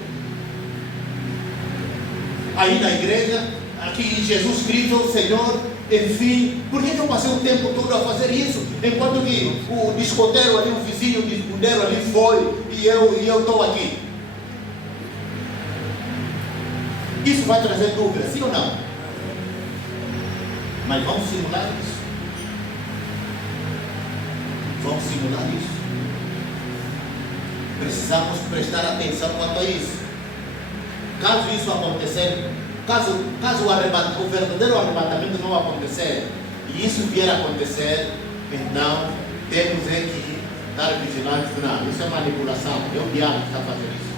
aí na igreja, aqui Jesus Cristo, o Senhor, enfim, por que eu passei o tempo todo a fazer isso, enquanto que o discoteiro ali, o vizinho, o discoteiro ali foi, e eu estou aqui? Isso vai trazer dúvida, sim ou não? Mas vamos simular isso. Vamos simular isso. Precisamos prestar atenção quanto a isso. Caso isso acontecer, caso o verdadeiro arrebatamento não acontecer, e isso vier a acontecer, então temos que estar vigilantes. Não, isso é manipulação, é o diabo que está fazendo isso,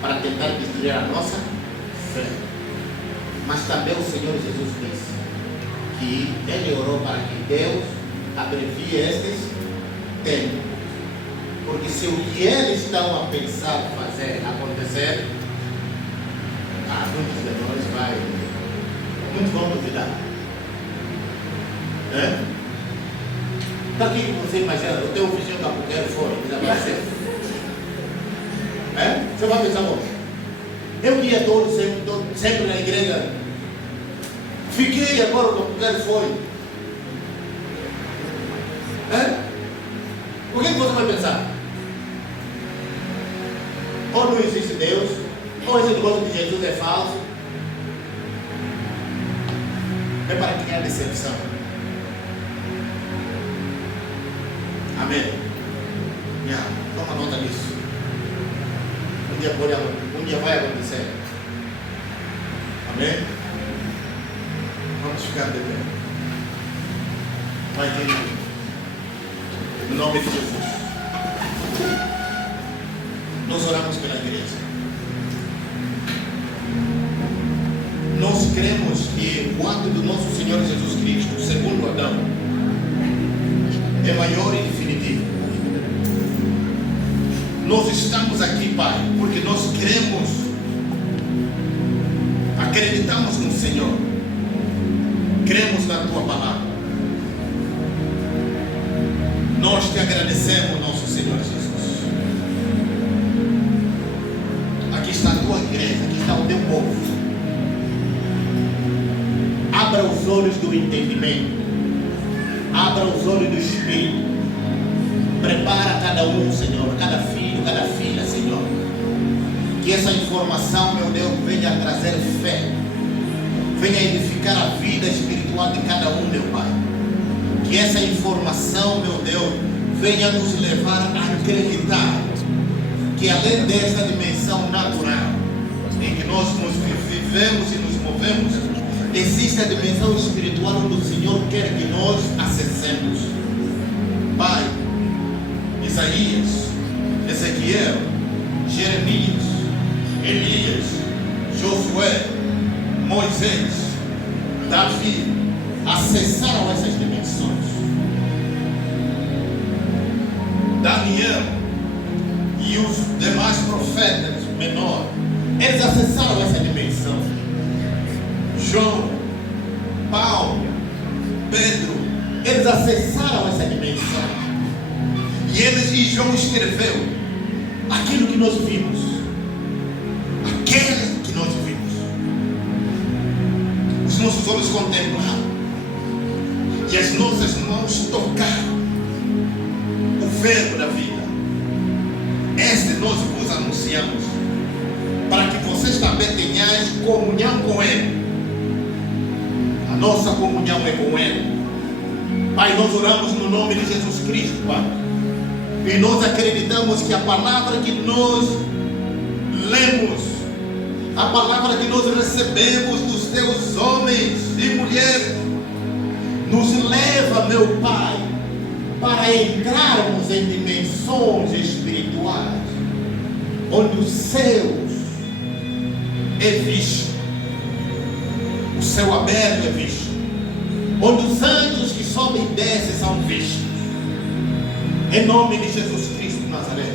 para tentar destruir a nossa fé. Mas também o Senhor Jesus disse que Ele orou para que Deus abrevie estes tempos. Porque se o que eles estão a pensar fazer acontecer, muitos de nós muitos vão duvidar. Está aqui com você imaginando, o teu vizinho da mulher foi, desapareceu. Você vai pensar, bom, eu que ia sempre na igreja, fiquei agora com a mulher foi. O que você vai pensar? Ou não existe Deus, ou esse negócio de Jesus é falso. É para criar decepção. Amém? Toma nota disso. Um dia vai acontecer. Amém? Vamos ficar de pé. Vai ter. Em nome de Jesus. Nós oramos pela igreja. Nós cremos que o ato do nosso Senhor Jesus Cristo, segundo Adão, é maior e definitivo. Nós estamos aqui, Pai, porque nós cremos, acreditamos no Senhor, cremos na Tua palavra. Nós te agradecemos, nosso Senhor Jesus. Aqui está a tua igreja, aqui está o teu povo. Abra os olhos do entendimento, abra os olhos do Espírito. Prepara cada um, Senhor, cada filho, cada filha, Senhor. Que essa informação, meu Deus, venha a trazer fé, venha a edificar a vida espiritual de cada um, meu Pai. Que essa informação, meu Deus, venha nos levar a acreditar que além dessa dimensão natural em que nós vivemos e nos movemos, existe a dimensão espiritual onde o Senhor quer que nós acessemos. Pai, Isaías, Ezequiel, Jeremias, Elias, Josué, Moisés, Davi acessaram essas dimensões. Daniel e os demais profetas menores, eles acessaram essa dimensão. João, Paulo, Pedro, eles acessaram essa dimensão. E João escreveu aquilo que nós vimos, aquele que nós vimos. Os nossos olhos contemplaram e as nossas mãos tocaram o verbo da vida. Este nós vos anunciamos, para que vocês também tenhais comunhão com Ele. A nossa comunhão é com Ele. Pai, nós oramos no nome de Jesus Cristo, Pai. E nós acreditamos que a palavra que nós lemos, a palavra que nós recebemos dos teus homens e mulheres, nos leva, meu Pai, para entrarmos em dimensões espirituais, onde os céus é visto, o céu aberto é visto, onde os anjos que sobem e descem são vistos. Em nome de Jesus Cristo de Nazaré.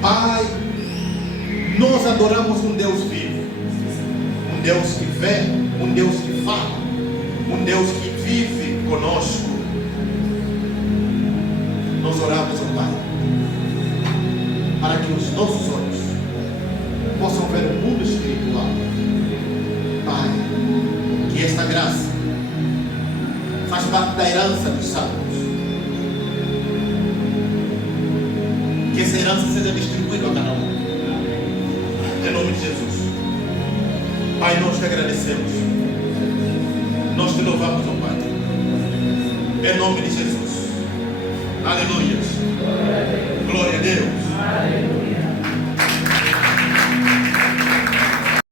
Pai, nós adoramos um Deus vivo, um Deus que vê, um Deus que fala, um Deus que vive conosco. Nós oramos, ó Pai, para que os nossos olhos possam ver o mundo espiritual. Pai, que esta graça faz parte da herança dos santos. Que essa herança seja distribuída a cada um. Em nome de Jesus. Pai, nós te agradecemos. Nós te louvamos, ó Pai. Em nome de Jesus. Aleluia.